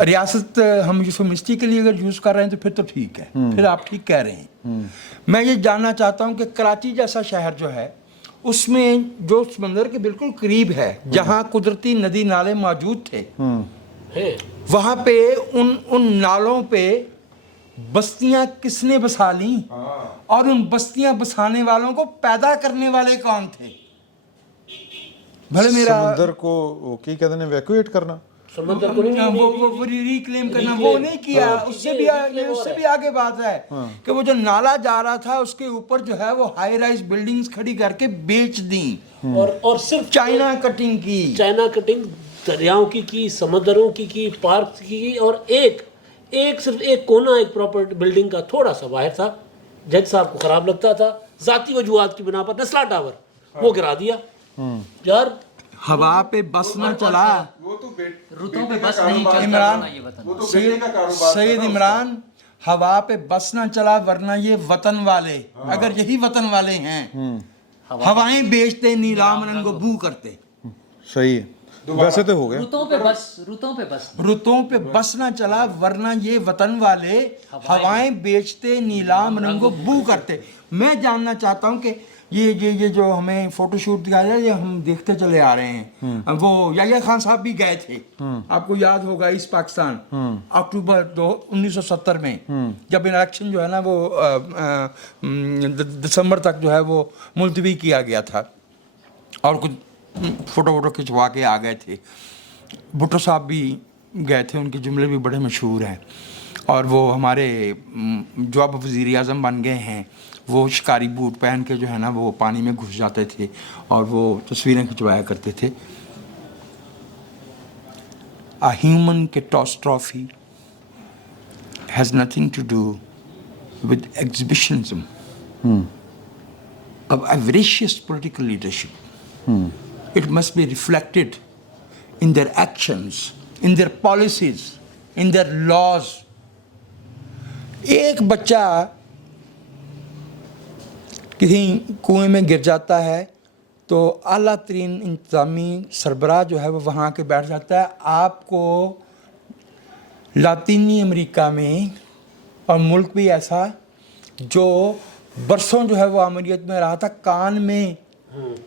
ریاست ہم یوفیمسٹی کے لیے اگر یوز کر رہے ہیں تو پھر تو ٹھیک ہے، پھر آپ ٹھیک کہہ رہے ہیں۔ میں یہ جاننا چاہتا ہوں کہ کراچی جیسا شہر جو ہے اس میں جو سمندر کے بالکل قریب ہے، جہاں قدرتی ندی نالے موجود تھے، وہاں پہ ان نالوں پہ بستیاں کس نے بسا لیں، اور ان بستیاں بسانے والوں کو پیدا کرنے والے کون تھے؟ بھلے میرا سمندر کو کی کہتے ہیں ایویکویٹ کرنا، سمندر کو وہ ریکلیم کرنا، وہ نہیں کیا، اس سے بھی آگے بات ہے کہ وہ جو نالا جا رہا تھا اس کے اوپر جو ہے وہ ہائی رائز بلڈنگز کھڑی کر کے بیچ دیں، اور صرف چائنا کٹنگ کی، چائنا کٹنگ دریاؤں کی سمندروں کی پارک کی، اور صرف ایک کونا ایک پراپرٹی بلڈنگ کا تھوڑا سا باہر تھا، جج صاحب کو خراب لگتا تھا، ذاتی وجوہات کی بنا پر نسلا ٹاور وہ گرا دیا۔ یار ہوا پہ بس نہ چلا، رتوں پہ بس نہیں چلتا عمران ورنہ یہ وطن۔ سید عمران ہوا پہ بس نہ چلا ورنہ یہ وطن والے، اگر یہی وطن والے ہیں ہوائیں بیچتے نیلام رنگ و بو کرتے۔ صحیح ہے، ویسے تو ہو گیا، رتوں پہ بس نہ چلا ورنہ یہ وطن والے ہوائیں بیچتے نیلام رنگ و بو کرتے۔ میں جاننا چاہتا ہوں کہ یہ جو ہمیں فوٹو شوٹ دکھایا جائے، یہ ہم دیکھتے چلے آ رہے ہیں، وہ یحییٰ خان صاحب بھی گئے تھے، آپ کو یاد ہوگا، ایسٹ پاکستان اکتوبر 1970 میں جب الیکشن جو ہے نا وہ دسمبر تک جو ہے وہ ملتوی کیا گیا تھا، اور کچھ فوٹو کھنچوا کے آ گئے تھے۔ بھٹو صاحب بھی گئے تھے، ان کے جملے بھی بڑے مشہور ہیں، اور وہ ہمارے جو اب وزیر اعظم بن گئے ہیں وہ شکاری بوٹ پہن کے جو ہے نا وہ پانی میں گھس جاتے تھے اور وہ تصویریں کھنچوایا کرتے تھے۔ A human catastrophe has nothing to do with exhibitionism. Of avaricious political leadership. It must be reflected in their actions, in their policies, in their laws. ایک بچہ کسی کنویں میں گر جاتا ہے تو اعلیٰ ترین انتظامی سربراہ جو ہے وہ وہاں کے بیٹھ جاتا ہے۔ آپ کو لاطینی امریکہ میں اور ملک بھی ایسا جو برسوں جو ہے وہ عملیت میں رہا تھا، کان میں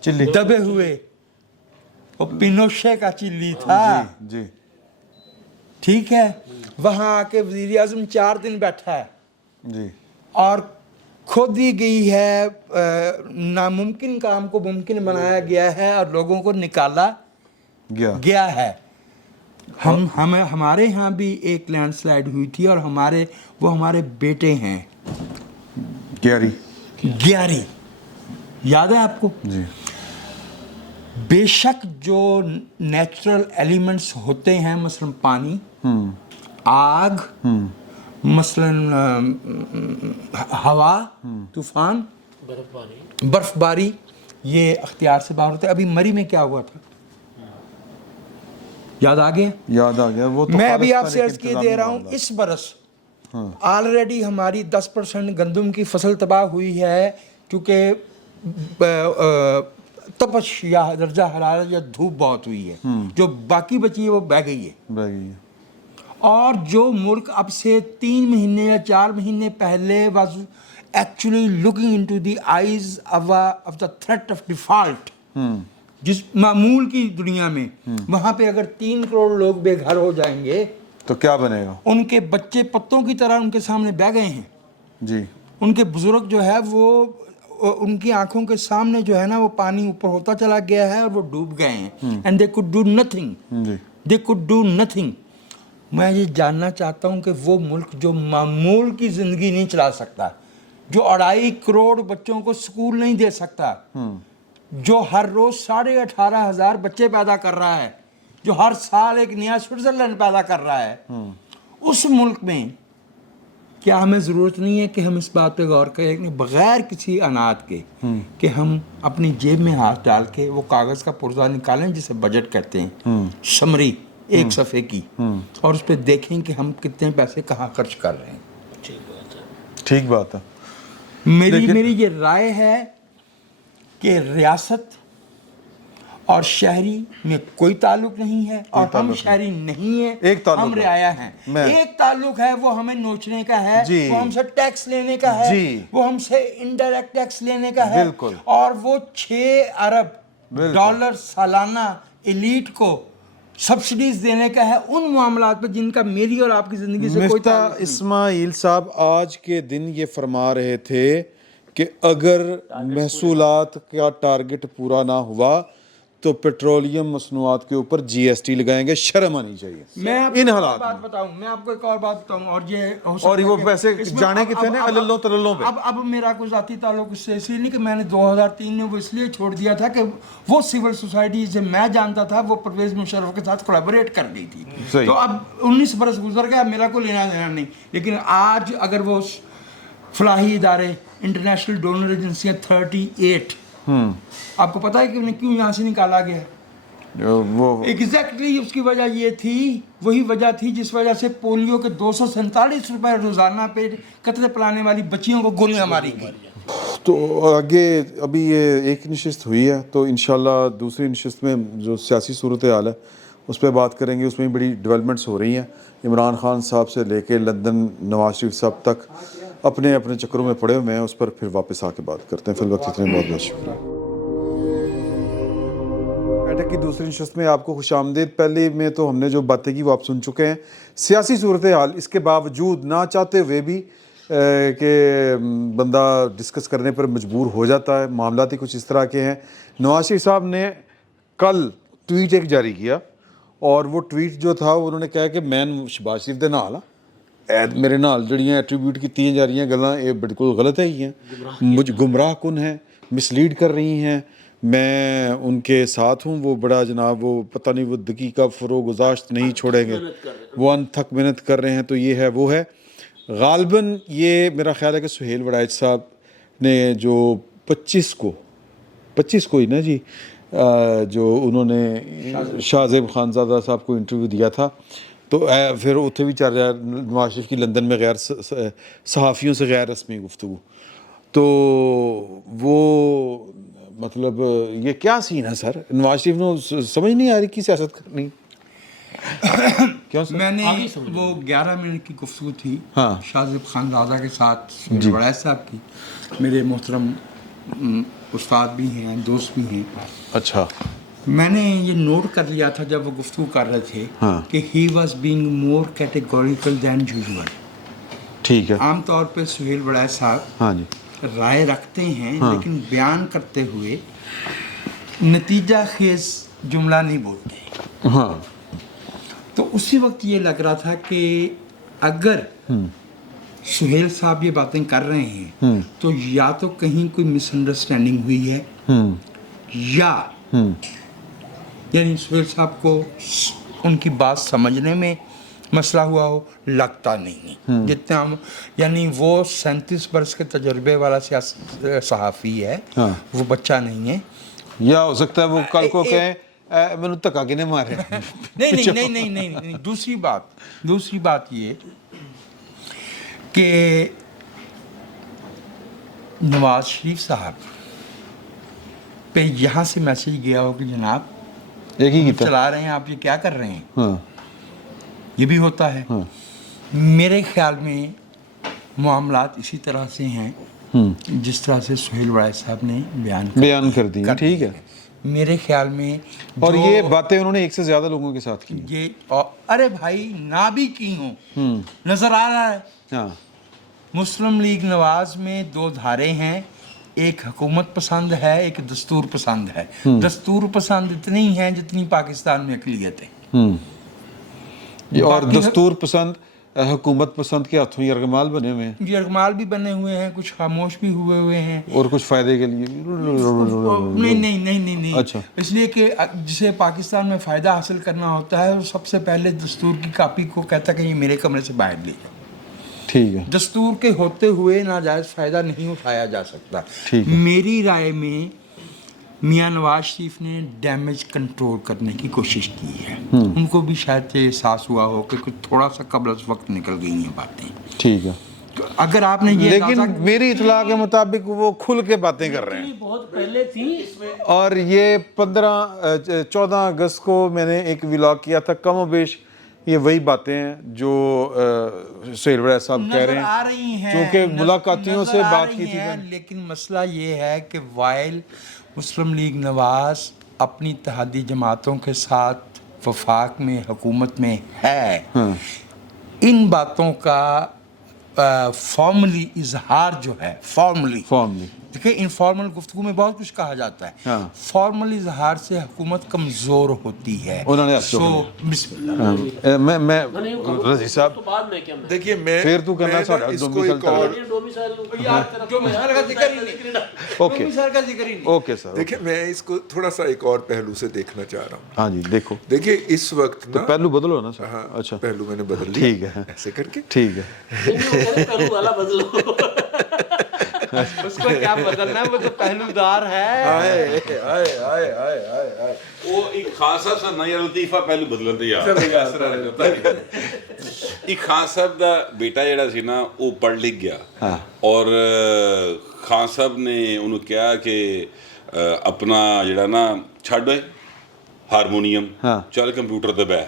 چلی دبے ہوئے، وہ پینوشے کا چلی تھا، جی ٹھیک ہے، وہاں آ کے وزیر اعظم 4 دن بیٹھا ہے، جی، اور खोदी गई है, नामुमकिन काम को मुमकिन बनाया गया है और लोगों को निकाला गया है। हमारे यहाँ भी एक लैंडस्लाइड हुई थी और वो हमारे बेटे हैं ग्यारी, याद है आपको? जी। बेशक जो नेचुरल एलिमेंट्स होते हैं, मसलन पानी, आग, मसलन हवा, तूफान, बर्फबारी, ये अख्तियार से बाहर होते हैं। अभी मरी में क्या हुआ था, याद आ गया? वो तो मैं अभी आपसे अर्ज किए दे रहा हूँ, इस बरस ऑलरेडी हमारी 10% गंदम की फसल तबाह हुई है, क्योंकि तपश या दर्जा हरारत या धूप बहुत हुई है। जो बाकी बची है वो बह गई है। और जो मुल्क अब से 3 महीने या 4 महीने पहले was actually looking into the eyes of the threat of default, जिस मामूल की दुनिया में, वहां पे अगर 3 करोड़ लोग बेघर हो जाएंगे तो क्या बनेगा? उनके बच्चे पत्तों की तरह उनके सामने बह गए हैं जी। उनके बुजुर्ग जो है वो उनकी आंखों के सामने जो है ना वो पानी ऊपर होता चला गया है और वो डूब गए हैं, and they could do nothing. मैं ये जानना चाहता हूँ कि वो मुल्क जो मामूल की ज़िंदगी नहीं चला सकता, जो 2.5 करोड़ बच्चों को स्कूल नहीं दे सकता, जो हर रोज़ 18,500 बच्चे पैदा कर रहा है, जो हर साल एक नया स्विट्ज़रलैंड पैदा कर रहा है, उस मुल्क में क्या हमें ज़रूरत नहीं है कि हम इस बात पे गौर करें बग़ैर किसी अनाज के कि हम अपनी जेब में हाथ डाल के वो कागज़ का पुर्जा निकालें जिसे बजट कहते हैं, समरी एक सफ़े की, और उस पर देखें कि हम कितने पैसे कहाँ खर्च कर रहे हैं। ठीक बात है। मेरी ये राय है कि रियासत और शहरी में कोई ताल्लुक नहीं है, और हम शहरी नहीं है, एक ताल्लुक हम रियाया हैं। एक ताल्लुक है, वो हमें नोचने का है, वो हमसे टैक्स लेने का है, वो हमसे इनडायरेक्ट टैक्स लेने का है, और वो 6 अरब डॉलर सालाना एलीट को सब्सिडीज देने का है उन मामलात पर जिनका मेरी और आपकी जिंदगी से कोई ताल्लुक नहीं। इस्माइल साहब आज के दिन ये फरमा रहे थे कि अगर महसूलात का टारगेट पूरा ना हुआ तो पेट्रोलियम मसनूआत के ऊपर जीएसटी लगाएंगे। शर्म आनी चाहिए। मैं इन हालात बात बताऊं, मैं आपको एक और बात बताऊं, और वो वैसे जाने के थे ना अल्लों तल्लों पे। अब मेरा कोई जाती ताल्लुक इससे इसलिए नहीं कि मैंने 2003 में वो इसलिए छोड़ दिया था कि वो सिविल सोसाइटी जो मैं जानता था वो परवेज मुशर्रफ के साथ कोलैबोरेट कर दी थी। तो अब 19 बरस गुजर गया, मेरा कोई लेना देना नहीं। लेकिन आज अगर वो फलाही इदारे, इंटरनेशनल डोनर एजेंसियाँ 38, आपको पता है कि उन्हें क्यों यहाँ से निकाला गया? वो एग्जैक्टली उसकी वजह ये थी, वही वजह थी जिस वजह से पोलियो के 247 रुपए रोजाना पे कतरे पिलाने वाली बच्चियों को गोलियां मारी गई। तो आगे अभी ये एक नशिस्त हुई है, तो इंशाल्लाह दूसरी नशिस्त में जो सियासी सूरत हाल है उस पर बात करेंगे। उसमें बड़ी डेवलपमेंट्स हो रही हैं। इमरान खान साहब से लेके लंदन नवाज शरीफ साहब तक अपने अपने चक्करों में पड़े हुए हैं। उस पर फिर वापस आके बात करते हैं। फिल वक्त इतने बहुत बहुत शुक्रिया। बैठक की दूसरी नशिस्त में आपको खुशामदीद। पहले में तो हमने जो बातें की वो आप सुन चुके हैं। सियासी सूरत हाल, इसके बावजूद ना चाहते हुए भी कि बंदा डिस्कस करने पर मजबूर हो जाता है। मामलात ही कुछ इस तरह के हैं। नवाज शरीफ साहब ने कल ट्वीट एक जारी किया, और वो ट्वीट जो था उन्होंने कहा कि मैं शहबाज शरीफ दे नाल मेरे नाल जड़ियाँ एट्रीब्यूट कीतियां जा रही हैं गल्लां ये बिल्कुल गलत है ही हैं, मुझ गुमराह कुन हैं, मिसलीड कर रही हैं। मैं उनके साथ हूँ। वो बड़ा जनाब वो पता नहीं वो दकीका फरोगुजाश्त नहीं छोड़ेंगे, वो अनथक मेहनत कर रहे हैं। तो ये है वो है। गालबन ये मेरा ख्याल है कि सुहेल वड़ाइच साहब ने जो 25 को ही ना जी जो उन्होंने शाहजेब खानज़ादा साहब को इंटरव्यू दिया था, तो फिर उत्थे भी चल रहा नवाज शरीफ की लंदन में गैर सहाफ़ियों से गैर रस्मी गुफ्तगू। तो वो मतलब ये क्या सीन है सर? नवाज शरीफ ने समझ नहीं आ रही कि सियासत करनी क्यों सर? मैंने वो 11 मिनट की गुफ्तगू थी शाहजेब खानज़ादा के साथ वड़ाइच साहब की, मेरे मोहतरम उस्ताद भी हैं, दोस्त भी हैं। अच्छा। मैंने ये नोट कर लिया था जब वो गुफ्तगू कर रहे थे कि he was being more categorical than usual. ठीक है। आमतौर पे सुहेल वड़ाइच साहब राय रखते हैं लेकिन बयान करते हुए नतीजा खेज जुमला नहीं बोलते। हाँ तो उसी वक्त ये लग रहा था कि अगर सुहेल साहब ये बातें कर रहे हैं तो या तो कहीं कोई मिसअंडरस्टैंडिंग हुई है या यानी सुहेल साहब को उनकी बात समझने में मसला हुआ हो, लगता नहीं है। जितना यानी वो 37 वर्ष के तजुर्बे वाला सहाफ़ी है, वो बच्चा नहीं है। या हो सकता है वो कल को कहें मैंने धक्का किने मारे। नहीं। दूसरी बात ये कि नवाज शरीफ साहब पे यहाँ से मैसेज गया हो कि जनाब एक ही गीता चला रहे हैं आप, ये क्या कर रहे हैं। हाँ ये भी होता है। मेरे ख्याल में मामलात इसी तरह से हैं जिस तरह से सुहेल वड़ाई साहब ने बयान कर दी। ठीक है, मेरे ख्याल में और ये बातें उन्होंने एक से ज्यादा लोगों के साथ की ये अरे भाई ना भी की हो, नजर आ रहा है। हाँ मुस्लिम लीग नवाज में दो धारे हैं, एक हुकूमत पसंद है, एक दस्तूर पसंद है। दस्तूर पसंद इतनी हैं जितनी पाकिस्तान में अक़लियत है। ये और दस्तूर पसंद हुकूमत पसंद के हाथों यरगमाल बने हुए हैं। यरगमाल भी बने हुए हैं, कुछ खामोश भी हुए हैं और कुछ फायदे के लिए नहीं। अच्छा, इसलिए कि जिसे पाकिस्तान में फ़ायदा हासिल करना होता है वो सबसे पहले दस्तूर की कापी को कहता है कि ये मेरे कमरे से बाहर ले जाओ। ठीक है, दस्तूर के होते हुए नाजायज़ फ़ायदा नहीं उठाया जा सकता। ठीक है। मेरी राय में मियाँ नवाज शरीफ ने डैमेज कंट्रोल करने की कोशिश की है। उनको भी शायद ये एहसास हुआ हो कि कुछ थोड़ा सा कबल उस वक्त निकल गई हैं बातें। ठीक है, तो अगर आपने ये लेकिन मेरी इतला के मुताबिक वो खुल के बातें कर रहे हैं। बहुत पहले थी और ये 14 अगस्त को मैंने एक व्लॉग किया था, कम बेश ये वही बातें हैं जो सुहेल वड़ाई साहब कह रहे हैं, आ रही हैं, क्योंकि मुलाकातियों से नज़र आ बात रही की थी हैं, मैंने। लेकिन मसला ये है कि वाइल मुस्लिम लीग नवाज अपनी इत्तेहादी जमातों के साथ वफाक में हुकूमत में है, इन बातों का फॉर्मली इजहार जो है, फॉर्मली देखिए इनफॉर्मल गुफ्तगू में बहुत कुछ कहा जाता है। हाँ। फॉर्मल इजहार से हुकूमत कमज़ोर होती है। उन्होंने बिस्मिल्लाह। मैं रजी साहब तो बाद में क्या मैं देखिए मैं फिर तू कहना मैं ना साढ़ा इसको डोमिसाइल एक और ओके सर। देखिए मैं इसको थोड़ा सा एक और पहलू से देखना चाह रहा हूँ। हाँ जी, देखो देखिए इस वक्त ना पहलू बदलो ना सर। हाँ, अच्छा, पहलू मैंने बदल लिया, ठीक है, ऐसे करके। ठीक है। पहलू वाला बदलो। उसको क्या बदलना है, वो तो पहलूदार है। आए आए आए आए आए आए ਉਹ ਇੱਕ ਖਾਸਾ ਸਾ ਨਇਆ ਲਤੀਫਾ ਪਹਿਲੂ ਬਦਲਣ ਤੇ ਯਾਰ ਇੱਕ ਖਾਨ ਸਾਹਿਬ ਦਾ ਬੇਟਾ ਜਿਹੜਾ ਸੀ ਨਾ ਉਹ ਪੜ੍ਹ ਲਿਖ ਗਿਆ ਔਰ ਖਾਨ ਸਾਹਿਬ ਨੇ ਉਹਨੂੰ ਕਿਹਾ ਕਿ ਆਪਣਾ ਜਿਹੜਾ ਨਾ ਛੱਡ ਓਏ ਹਾਰਮੋਨੀਅਮ ਚੱਲ ਕੰਪਿਊਟਰ ਤੇ ਬਹਿ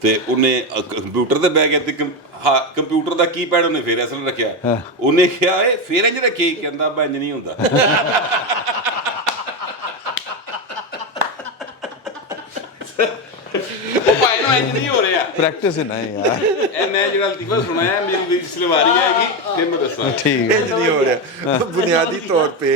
ਤੇ ਉਹਨੇ ਕੰਪਿਊਟਰ ਤੇ ਬਹਿ ਗਿਆ ਤੇ ਕੰਪਿਊਟਰ ਦਾ ਕੀਪੈਡ ਉਹਨੇ ਫੇਰ ਅਸਲ ਰੱਖਿਆ ਉਹਨੇ ਕਿਹਾ ਏ ਫੇਰ ਇੰਜ ਰੱਖੇ ਕਹਿੰਦਾ ਬਾ ਇੰਜ ਨਹੀਂ ਹੁੰਦਾ ਉਹ ਭਾਈ ਨੂੰ ਇੰਜ ਨਹੀਂ ਹੋ ਰਿਹਾ प्रैक्टिस है ना यार। ਇਹ ਮੈਂ ਜਿਹੜਾ ਲਤੀਫਾ ਸੁਣਾਇਆ ਮੇਰੀ ਵੀ ਸਲਵਾਰੀ ਆਏਗੀ ਫਿਰ ਮੈਂ ਦੱਸਾਂ ठीक है, इंज नहीं हो रहा। बुनियादी तौर पे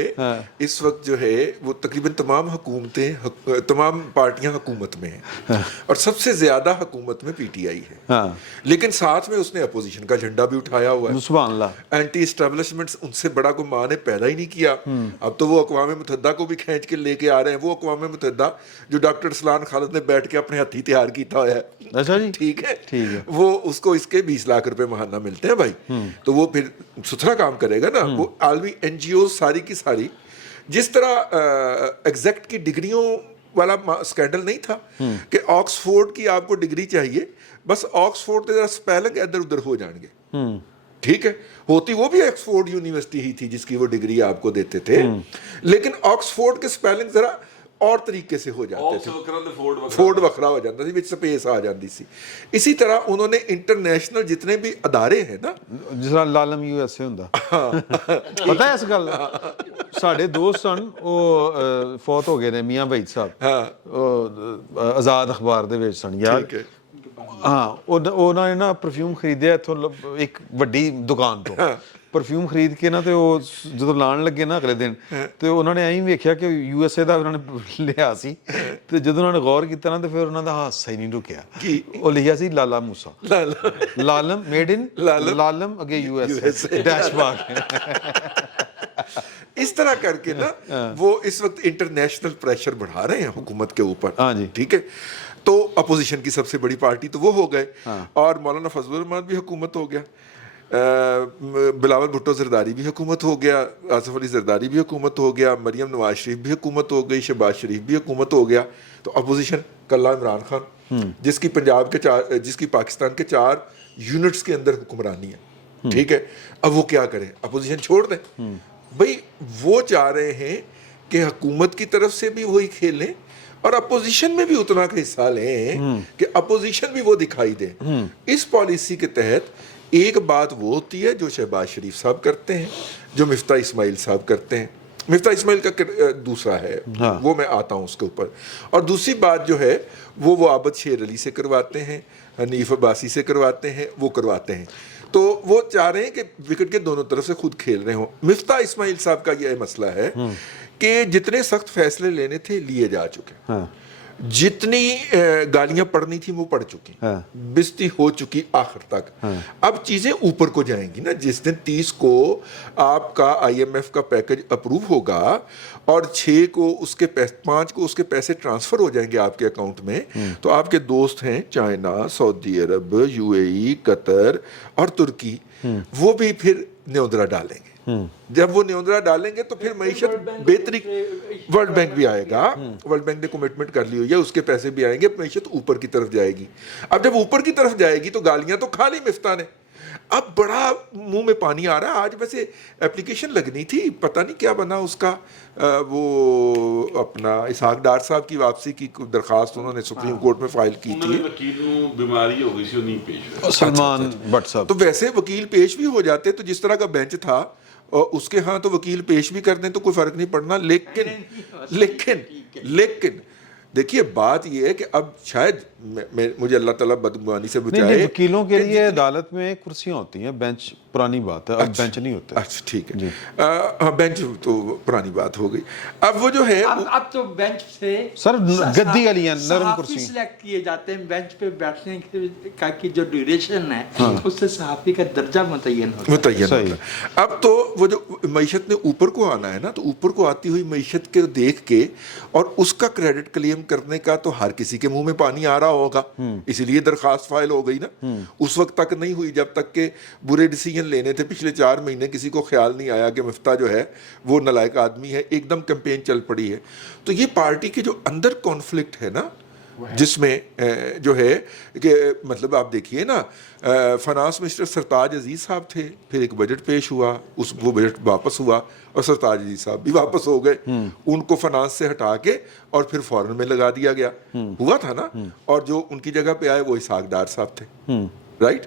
इस वक्त जो है वो तकरीबन तमाम हुकूमतें तमाम पार्टियां हुकूमत में हैं और सबसे ज्यादा हुकूमत में पीटीआई है। हाँ, लेकिन साथ में उसने अपोजिशन का झंडा भी उठाया हुआ है। सुभान अल्लाह। एंटी एस्टेब्लिशमेंट उनसे बड़ा कोई माँ ने पैदा ही नहीं किया। अब तो वो अक़वाम मुत्तहिदा को भी खींच के लेके आ रहे हैं। वो अक़वाम मुत्तहिदा जो डॉक्टर सलान खालिद ने बैठ के अपने हाथी तैयार किया हुआ है। अच्छा जी, ठीक है, ठीक है। वो उसको इसके 20 लाख रुपए महाना मिलते हैं भाई। तो वो फिर सुथरा काम करेगा ना। वो आलमी एनजीओ सारी की सारी जिस तरह एग्जैक्ट की डिग्रियों वाला स्कैंडल नहीं था कि ऑक्सफोर्ड की आपको डिग्री चाहिए, बस ऑक्सफोर्ड के जरा स्पेलिंग इधर उधर हो जाएंगे। ठीक है, होती वो भी ऑक्सफोर्ड यूनिवर्सिटी ही थी जिसकी वो डिग्री आपको देते थे, लेकिन ऑक्सफोर्ड के स्पेलिंग जरा और तरीके से हो जाते थे। फोर्ड वखरा हो जाता थी, विच स्पेस आ जाती सी। इसी तरह उन्होंने इंटरनेशनल जितने भी अदारे हैं ना, जिस तरह लालम यूएसए ਹੁੰਦਾ ਪਤਾ ਹੈ ਇਸ ਗੱਲ ਦਾ। ਸਾਡੇ ਦੋਸਤ ਸਨ ਉਹ ਫੌਤ ਹੋ ਗਏ ਨੇ, ਮੀਆਂ ਵਹੀਦ ਸਾਹਿਬ, ਉਹ ਆਜ਼ਾਦ ਅਖਬਾਰ ਦੇ ਵਿੱਚ ਸਨ ਯਾਰ। ਹਾਂ, ਉਹਨਾਂ ਨੇ ਨਾ ਪਰਫਿਊਮ ਖਰੀਦਿਆ ਇੱਥੋਂ ਇੱਕ ਵੱਡੀ ਦੁਕਾਨ ਤੋਂ ਪਰਫਿਊਮ ਖਰੀਦ ਕੇ ਨਾ ਤੇ ਉਹ ਜਦੋਂ ਲਾਣ ਲੱਗੇ ਨਾ ਅਗਲੇ ਦਿਨ ਤੇ ਉਹਨਾਂ ਨੇ ਐਂ ਵੇਖਿਆ ਕਿ USA ਦਾ ਉਹਨਾਂ ਨੇ ਲਿਆ ਸੀ ਤੇ ਜਦੋਂ ਉਹਨਾਂ ਨੇ ਗੌਰ ਕੀਤਾ ਨਾ ਤੇ ਫਿਰ ਉਹਨਾਂ ਦਾ ਹਾਸਾ ਹੀ ਨਹੀਂ ਰੁਕਿਆ। ਉਹ ਲਿਖਿਆ ਸੀ ਲਾਲਾ ਮੂਸਾ, ਲਾਲਮ ਮੇਡ ਇਨ ਲਾਲਮ ਅਗੇ USA ਡੈਸ਼ बाग। इस तरह करके ना वो इस वक्त इंटरनेशनल प्रेशर बढ़ा रहे हैं हुकूमत के ऊपर। हाँ जी। ठीक है, तो अपोजिशन की सबसे बड़ी पार्टी तो वो हो गए, और मौलाना फजलुर रहमान भी हुकूमत हो गया, बिलावल भुट्टो जरदारी भी हुकूमत हो गया, आसिफ अली जरदारी भी हुकूमत हो गया, मरियम नवाज शरीफ भी हुकूमत हो गई, शहबाज शरीफ भी हुकूमत हो गया। तो अपोजिशन कल्ला इमरान खान जिसकी पंजाब के जिसकी पाकिस्तान के 4 यूनिट्स के अंदर हुक्मरानी है। ठीक है, अब वो क्या करें, अपोजिशन छोड़ दें? भाई वो चाह रहे हैं कि हुकूमत की तरफ से भी वही खेलें और अपोजिशन में भी उतना का हिस्सा लें कि अपोजिशन भी वो दिखाई दे। इस पॉलिसी के तहत एक बात वो होती है जो शहबाज शरीफ साहब करते हैं, जो मिफ्ता इस्माइल साहब करते हैं। मिफ्ता इस्माइल का दूसरा है, वो मैं आता हूँ उसके ऊपर। और दूसरी बात जो है वो आबद शेर अली से करवाते हैं, हनीफ अब्बासी से करवाते हैं, वो करवाते हैं। तो वो चाह रहे हैं कि विकेट के दोनों तरफ से खुद खेल रहे हों। मिफ्ता इस्माइल साहब का यह मसला है कि जितने सख्त फैसले लेने थे लिए जा चुके, जितनी गालियां पड़नी थी वो पड़ चुकी, बेइज्जती हो चुकी आखिर तक। अब चीजें ऊपर को जाएंगी ना। जिस दिन 30 को आपका IMF का पैकेज अप्रूव होगा और 6 को उसके 5 को उसके पैसे ट्रांसफर हो जाएंगे आपके अकाउंट में, तो आपके दोस्त हैं चाइना, सऊदी अरब, UAE, कतर और तुर्की, वो भी फिर न्योंदरा डालेंगे। जब वो न्योंदरा डालेंगे तो फिर मईशत बेहतरी, वर्ल्ड बैंक भी आएगा, वर्ल्ड बैंक ने कमिटमेंट कर ली हुई है, उसके पैसे भी आएंगे, मईशत ऊपर की तरफ जाएगी। अब जब ऊपर की तरफ जाएगी तो गालियां तो खा ली मिफ्ता ने, अब बड़ा मुंह में पानी आ रहा है। आज वैसे एप्लीकेशन लगनी थी, पता नहीं क्या बना उसका, वो अपना इसहाक डार साहब की वापसी की दरखास्त उन्होंने सुप्रीम कोर्ट में फाइल की थी। वकील ਨੂੰ बीमारी हो गई सी, नहीं पेश सलमान भट्ट साहब। तो वैसे वकील पेश भी हो जाते तो जिस तरह का बेंच था और उसके यहाँ तो वकील पेश भी कर दें तो कोई फर्क नहीं पड़ना। लेकिन देखिए बात ये है कि अब शायद मुझे अल्लाह ताला बदगुमानी से बचाए। नहीं, वकीलों के लिए अदालत में कुर्सियां होती हैं, बेंच पुरानी बात है, अब बेंच नहीं होते। अच्छा ठीक है, हाँ बेंच तो पुरानी बात हो गई। अब वो जो है अब तो बेंच से सर गद्दी वाली है, नरम कुर्सी सिलेक्ट किए जाते हैं। बेंच पे बैठने की जो ड्यूरेशन है उससे सहाफी का दर्जा मुतय्यन होता है। अब तो वो जो मईशत ने ऊपर को आना है ना, तो ऊपर को आती हुई मईशत के देख के और उसका क्रेडिट क्लेम करने का तो हर किसी के मुंह में पानी आ रहा होगा, इसीलिए दरखास्त फाइल हो गई ना। उस वक्त तक नहीं हुई जब तक के बुरे डिसीजन लेने थे। पिछले 4 महीने किसी को ख्याल नहीं आया कि मिफ्ता जो है वो नलायक आदमी है, एकदम कैंपेन चल पड़ी है। तो ये पार्टी के जो अंदर कॉन्फ्लिक्ट है ना, जिसमें जो है कि मतलब आप देखिए ना, फाइनेंस मिनिस्टर सरताज अजीज साहब थे, फिर एक बजट पेश हुआ, वो बजट वापस हुआ और सरताज अजीज साहब भी वापस हो गए। उनको फाइनेंस से हटा के और फिर फॉरेन में लगा दिया गया, हुआ था ना। और जो उनकी जगह पे आए वो इसहाक डार साहब थे, राइट।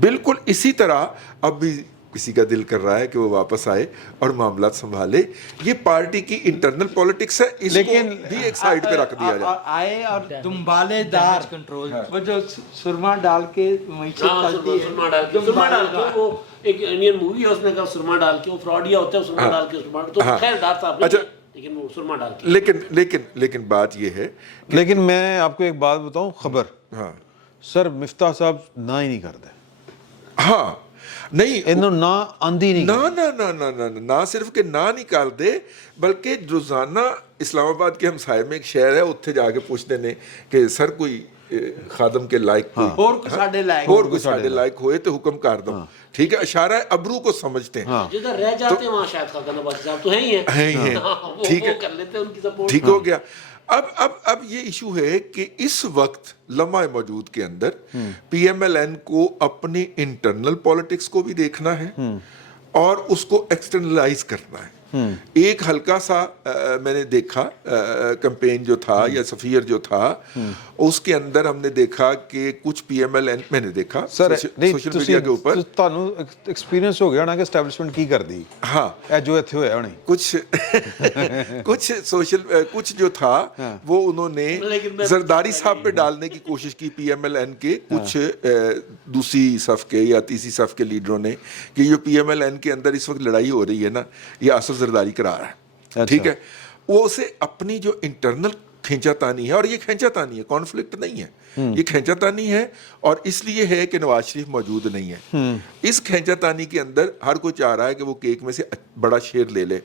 बिल्कुल इसी तरह अब भी किसी का दिल कर रहा है कि वो वापस आए और मामला संभाले। ये पार्टी की इंटरनल पॉलिटिक्स है, इसको भी एक साइड पे रख दिया जाए। आए और दुम्बालेदार कंट्रोल, वो जो सुरमा डाल के सुरमा डाल के वो एक इंडियन मूवी है उसमें का सुरमा डाल के वो फ्रॉडिया होता है, सुरमा डाल के सुरमा, तो खैर डाल साहब अच्छा, लेकिन वो सुरमा डाल के। लेकिन बात ये है, लेकिन मैं आपको एक बात बताऊं, खबर, हाँ सर मिफ्ता साहब ना ही नहीं करते, हाँ नहीं इन्हों ना आंदी नहीं ना ना ना ना ना ना सिर्फ के ना नहीं कर दे, बल्कि रोजाना इस्लामाबाद के हमसाए में एक शहर है, उत्थे जाके पूछते ने कि सर कोई खादम के लायक कोई और कुछ साढ़े लायक और कुछ साढ़े लायक होए तो हुक्म कर दो। ठीक है, इशारा है अबरू को समझते हैं, जिधर रह जाते हैं वहाँ शायद खादम अब्बासी साहब तो हैं ही हैं। ठीक है, कर लेते हैं उनकी सपोर्ट। ठीक हो गया। अब ये इशू है कि इस वक्त लम्हा मौजूद के अंदर PMLN को अपनी इंटरनल पॉलिटिक्स को भी देखना है और उसको एक्सटर्नलाइज करना है। एक हल्का सा मैंने देखा कैंपेन जो था या सफीर जो था उसके अंदर हमने देखा कि कुछ PMLN मैंने देखा ਸਰ सोशल मीडिया के ऊपर ਤੁਹਾਨੂੰ ਐਕਸਪੀਰੀਅੰਸ ਹੋ ਗਿਆ ਹੋਣਾ ਕਿ ਐਸਟੈਬਲਿਸ਼ਮੈਂਟ ਕੀ ਕਰਦੀ हाँ ਇਹ ਜੋ ਇੱਥੇ ਹੋਇਆ ਹੋਣੀ कुछ सोशल कुछ जो था वो उन्होंने जरदारी साहब पे डालने की कोशिश की PMLN के कुछ दूसरी सफ के या तीसरी सफ के लीडरों ने कि जो PMLN के अंदर इस वक्त लड़ाई हो रही है ना ये आसफ जरदारी करा रहा है ठीक है वो उसे अपनी जो इंटरनल खींचातानी है और ये खींचातानी है कॉन्फ्लिक्ट नहीं है ये खींचातानी है और इसलिए है कि नवाज शरीफ मौजूद नहीं है इस खींचातानी के अंदर हर कोई चाह रहा है कि वो केक में से बड़ा शेर ले ले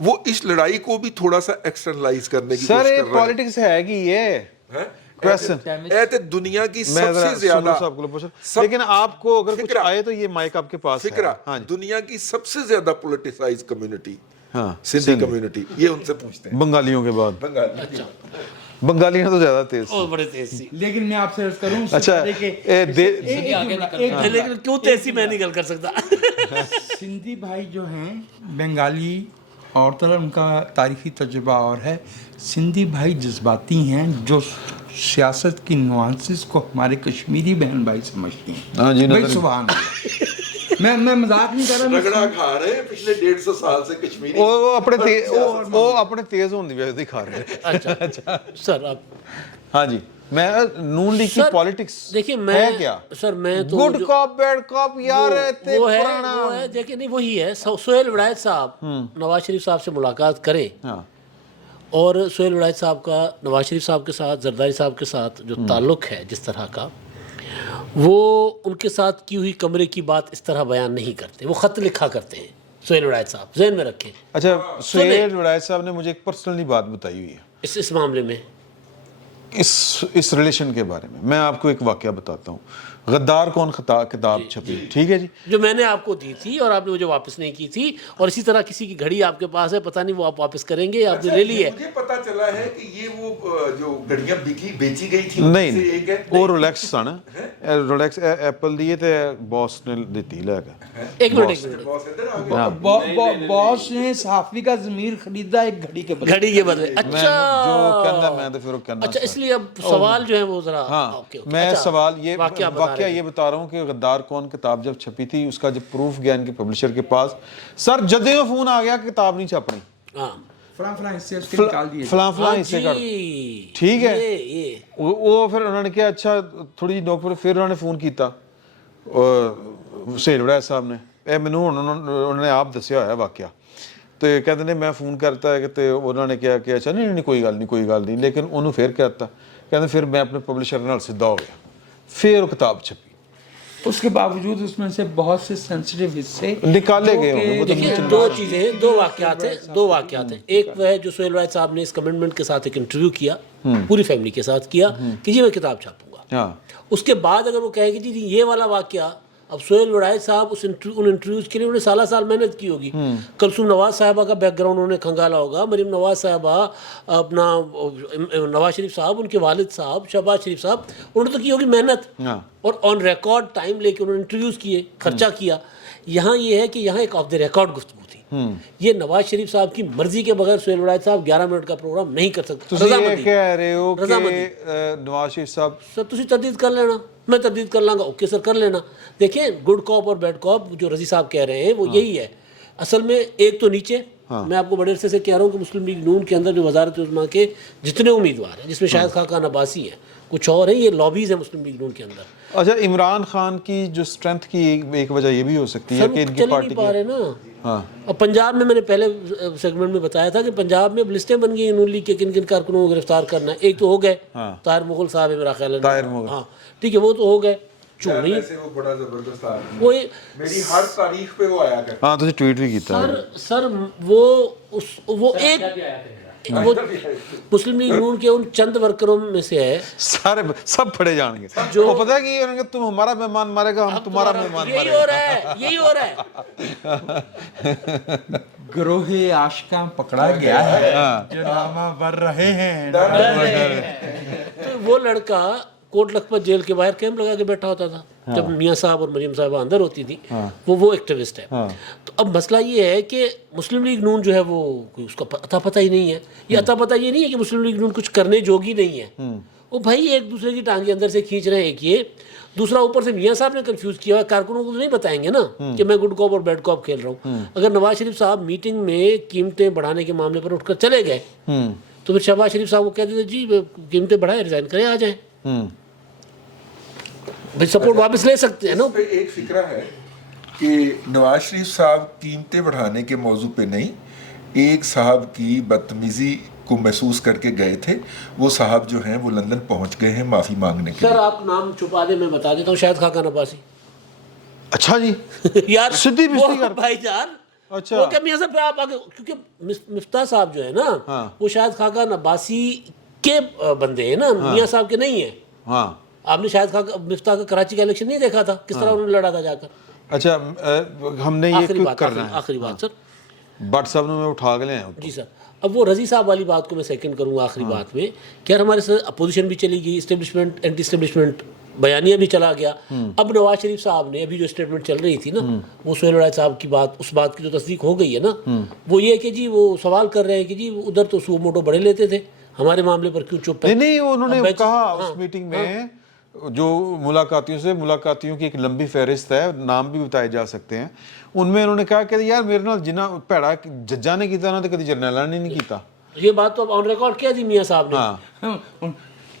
वो इस लड़ाई को भी थोड़ा सा एक्सटर्नलाइज करने की सर कोशिश ये कर रहा है पॉलिटिक्स है कि ये क्वेश्चन ऐ ते दुनिया की मैं सबसे जरा ज्यादा साहब को पूछा लेकिन आपको अगर कुछ फिक्रा- आए तो ये माइक आपके पास है फिक्रा हाँ जी दुनिया की सबसे ज्यादा पोलिटिसाइज कम्युनिटी हाँ सिंधी कम्युनिटी ये उनसे पूछते हैं बंगालियों के बाद बंगाली बंगालियां तो ज्यादा तेज और बड़े तेजी लेकिन मैं आपसे अर्ज करूं अच्छा लेकिन क्यों तेजी मैं नहीं गल कर सकता सिंधी भाई जो हैं बंगाली और तरह उनका तारीखी तजुर्बा और है सिंधी भाई जज्बाती हैं जो सियासत की नुआंसेस को हमारे कश्मीरी बहन भाई समझती हैं हाँ जी, भाई नजर- सुभान अल्लाह। मैं मजाक नहीं कर रहा मैं रगड़ा खा रहे हैं पिछले 150 साल से कश्मीरी वो अपने तेज होने की वजह से खा रहे हैं अच्छा सर आप हाँ जी मैं नून लीग की सर, पॉलिटिक्स देखिए मैं है क्या सर मैं तो गुड जो- कॉप बैड कॉप यार रहते वो है पुराना वो है देखिए नहीं वही है सोहेल विलायत साहब नवाज शरीफ साहब से मुलाकात करें हाँ और सोहेल विलायत साहब का नवाज शरीफ साहब के साथ जरदारी साहब के साथ जो ताल्लुक़ है जिस तरह का वो उनके साथ की हुई कमरे की बात इस तरह बयान नहीं करते वो ख़त लिखा करते हैं सोहेल विलायत साहब ज़हन में रखें अच्छा सुहेल विलायत साहब ने मुझे एक पर्सनली बात बताई हुई है इस मामले में इस रिलेशन के बारे में मैं आपको एक वाकया बताता हूँ गद्दार कौन खता किताब छपी ठीक है जी जो मैंने आपको दी थी और आपने मुझे वापस नहीं की थी और इसी तरह किसी की घड़ी आपके पास है पता नहीं वो आप वापस करेंगे या आपने ले ली है मुझे पता चला है कि ये वो जो घड़ियां बेची गई थी नहीं उनमें से एक है ਉਹ ਰੋਲੈਕਸ ਸਨ ਰੋਲੈਕਸ ਐਪਲ ਦੀ ਤੇ ਬੌਸ ਨੇ ਦਿੱਤੀ ਲੈ ਕੇ एक मिनट बॉस इधर आ गया बॉस ने सहाफी का ज़मीर खरीदा एक घड़ी के बदले घड़ी के बदले मैं अच्छा जो कहना मैं तो फिर वो कहना अच्छा इसलिए अब सवाल जो है वो जरा हाँ ओके, ओके, मैं अच्छा, सवाल ये वाकया बता वाकया रहे ये बता रहा हूँ कि गद्दार कौन किताब जब छपी थी उसका जब प्रूफ गया इनके पब्लिशर के पास सर जदे फोन आ गया किताब नहीं छपनी हैं। हाँ फलां हिस्से उसके निकाल दिए फलां फलां हाँ हिस्से जी, कर ठीक है ये वो फिर उन्होंने किया अच्छा थोड़ी जी नौक फिर उन्होंने फोन किया सुहेल विलायत साहब ने ਇਹ ਮੈਨੂੰ ਹੁਣ ਉਹਨਾਂ ਨੇ ਆਪ ਦੱਸਿਆ ਹੋਇਆ ਵਾਕਿਆ ਤੇ ਕਹਿੰਦੇ ਨੇ ਮੈਂ ਫੋਨ ਕਰਤਾ ਹੈ ਤੇ ਉਹਨਾਂ ਨੇ ਕਿਹਾ ਕਿ ਅੱਛਾ ਨਹੀਂ ਕੋਈ ਗੱਲ ਨਹੀਂ ਲੇਕਿਨ ਉਹਨੂੰ ਫਿਰ ਕਹਿਤਾ ਕਹਿੰਦੇ ਫਿਰ ਮੈਂ ਆਪਣੇ ਪਬਲਿਸ਼ਰ ਨਾਲ ਸਿੱਧਾ ਹੋ ਗਿਆ ਫਿਰ ਉਹ ਕਿਤਾਬ ਛਪੀ उसके बावजूद उसमें से बहुत से सेंसिटिव हिस्से निकाले गए होंगे वो तो देखिए दो चीज़ें हैं दो वाक़यात हैं एक वह है जो सोहेल विलायत साहब ने इस कमिटमेंट के साथ एक इंटरव्यू किया पूरी फैमिली के साथ किया कि जी मैं किताब छापूंगा हाँ उसके बाद अगर वो कहेगी जी ये वाला वाक़या अब सोहेल विलायत साहब उन इंटरव्यूज़ के लिए उन्होंने साल मेहनत की होगी कुलसूम नवाज साहबा का बैकग्राउंड उन्होंने खंगाला होगा मरीम नवाज साहबा अपना नवाज शरीफ साहब उनके वालिद साहब शहबाज शरीफ साहब उन्होंने तो की होगी मेहनत हाँ। और ऑन रिकॉर्ड टाइम लेके उन्होंने इंटरव्यूज़ किए खर्चा किया यहाँ ये है कि यहाँ एक ऑफ द रिकॉर्ड गुफ्तगू थी ये नवाज शरीफ साहब की मर्जी के बगैर सोहेल विलायत साहब 11 मिनट का प्रोग्राम नहीं कर सकते ਤੁਸੀਂ ਇਹ रजामंदी ਕਹਿ ਰਹੇ ਹੋ ਕਿ रजामंदी ਨਵਾਜ਼ ਸ਼ਰੀਫ ਸਾਹਿਬ सर तुसी तरदीद कर लेना मैं तरदीद कर लांगा ओके सर कर लेना देखिए गुड कॉप और बैड कॉप जो रजी साहब कह रहे हैं वो यही है असल में एक तो नीचे मैं आपको बड़े अरसे से कह रहा हूँ कि मुस्लिम लीग नून के अंदर जो वजारत उज़्मा के जितने उम्मीदवार हैं जिसमें शायद खाकान अब्बासी हैं कुछ और हैं ये लॉबीज़ हैं मुस्लिम लीग नून के अंदर अच्छा इमरान खान की जो स्ट्रेंथ की एक वजह ये भी हो सकती है सर कि वो इनकी चल ही पार्टी नहीं पा रहे ना हाँ अब पंजाब में मैंने पहले सेगमेंट में बताया था कि पंजाब में अब लिस्टें बन गई नून लीग के किन किन कारकुनों को गिरफ्तार करना है एक तो हो गए ताहिर मुगल साहब है मेरा ख्याल है ताहिर मुगल। हाँ ठीक है वो तो हो गए चोरी वैसे वो बड़ा जबरदस्त आदमी है। वो मेरी हर तारीख पे वो आया करता हाँ ਤੁਸੀਂ ट्वीट भी ਕੀਤਾ है सर वो एक वो मुस्लिम लीग नून के उन चंद वर्करों में से है सारे सब फड़े जाएंगे जो पता है कि ये उन्होंने तुम हमारा मेहमान मारेगा हम तुम्हारा मेहमान यही हो रहा है यही हो रहा है ग्रोह आशिका पकड़ा गया है जो नामा बर रहे हैं तो वो लड़का कोट लखपत जेल के बाहर कैंप लगा के बैठा होता था जब मियाँ साहब और मरियम साहब अंदर होती थी। वो एक्टिविस्ट है। तो अब मसला ये है कि मुस्लिम लीग नून जो है वो उसका अता पता ही नहीं है। ये अता पता ये नहीं है कि मुस्लिम लीग नून कुछ करने जोगी नहीं है, वो भाई एक दूसरे की टांगे अंदर से खींच रहे हैं। एक ये, दूसरा ऊपर से मियाँ साहब ने कंफ्यूज किया हुआ, कारकुनों को तो नहीं बताएंगे ना कि मैं गुड कॉप और बैड कॉप खेल रहा हूँ। अगर नवाज शरीफ साहब मीटिंग में कीमतें बढ़ाने के मामले पर उठकर चले गए तो फिर शहबाज शरीफ साहब को कह देते जी कीमतें बढ़ाए, रिजाइन करें, आ जाए, भाई सपोर्ट वापस ले सकते हैं ना। इस पे एक फिक्रा है कि नवाज शरीफ साहब कीमतें बढ़ाने के मौजू पे नहीं, एक साहब की बदतमीजी को महसूस करके गए थे। वो साहब जो हैं वो लंदन पहुंच गए हैं माफ़ी मांगने के सर लिए। आप नाम छुपा दे, मैं बता देता हूँ, शायद खाका नबासी। अच्छा जी, यार सिद्धी वो बिस्ती कर। भाईजान, अच्छा। वो क्या मियाँ साहब आप आगे, क्योंकि मिफ्ता साहब जो है ना वो शायद खाका नबासी के बंदे हैं ना, मियाँ साहब के नहीं है। हाँ, आपने शायद खाका मिफ्ता का कराची का इलेक्शन नहीं देखा था, किस तरह उन्होंने लड़ा था जाकर। अच्छा हमने ये आखिरी क्यों बात, करना है? आखिरी बात सर। भट्ट साहब ने मैं उठा के ले आया हूँ। जी सर, अब वो रजी साहब वाली बात को मैं सेकंड करूंगा आखिरी बात में कि यार हमारे साथ अपोजिशन भी चली गई, इस्टेब्लिशमेंट एंटी इस्टेब्लिशमेंट बयानिया भी चला गया। अब नवाज शरीफ साहब ने अभी जो स्टेटमेंट चल रही थी ना, वो सुहेल वड़ाई साहब की बात, उस बात की जो तस्दीक हो गई है ना, वो ये है कि जी वो सवाल कर रहे हैं कि जी उधर तो सू मोटो बड़े लेते थे, हमारे मामले पर क्यों चुप है। नहीं, उन्होंने अब कहा हाँ, उस मीटिंग में जो मुलाकातियों की एक लंबी फहरिस्त है, नाम भी बताए जा सकते हैं, उनमें उन्होंने कहा कि यार मेरे नाल जिन्ना भैड़ा जज्जा ने कीता ना तो कभी जरनैला ने नहीं कीता। ये बात तो अब ऑन रिकॉर्ड किया थी मियाँ साहब ने। हाँ,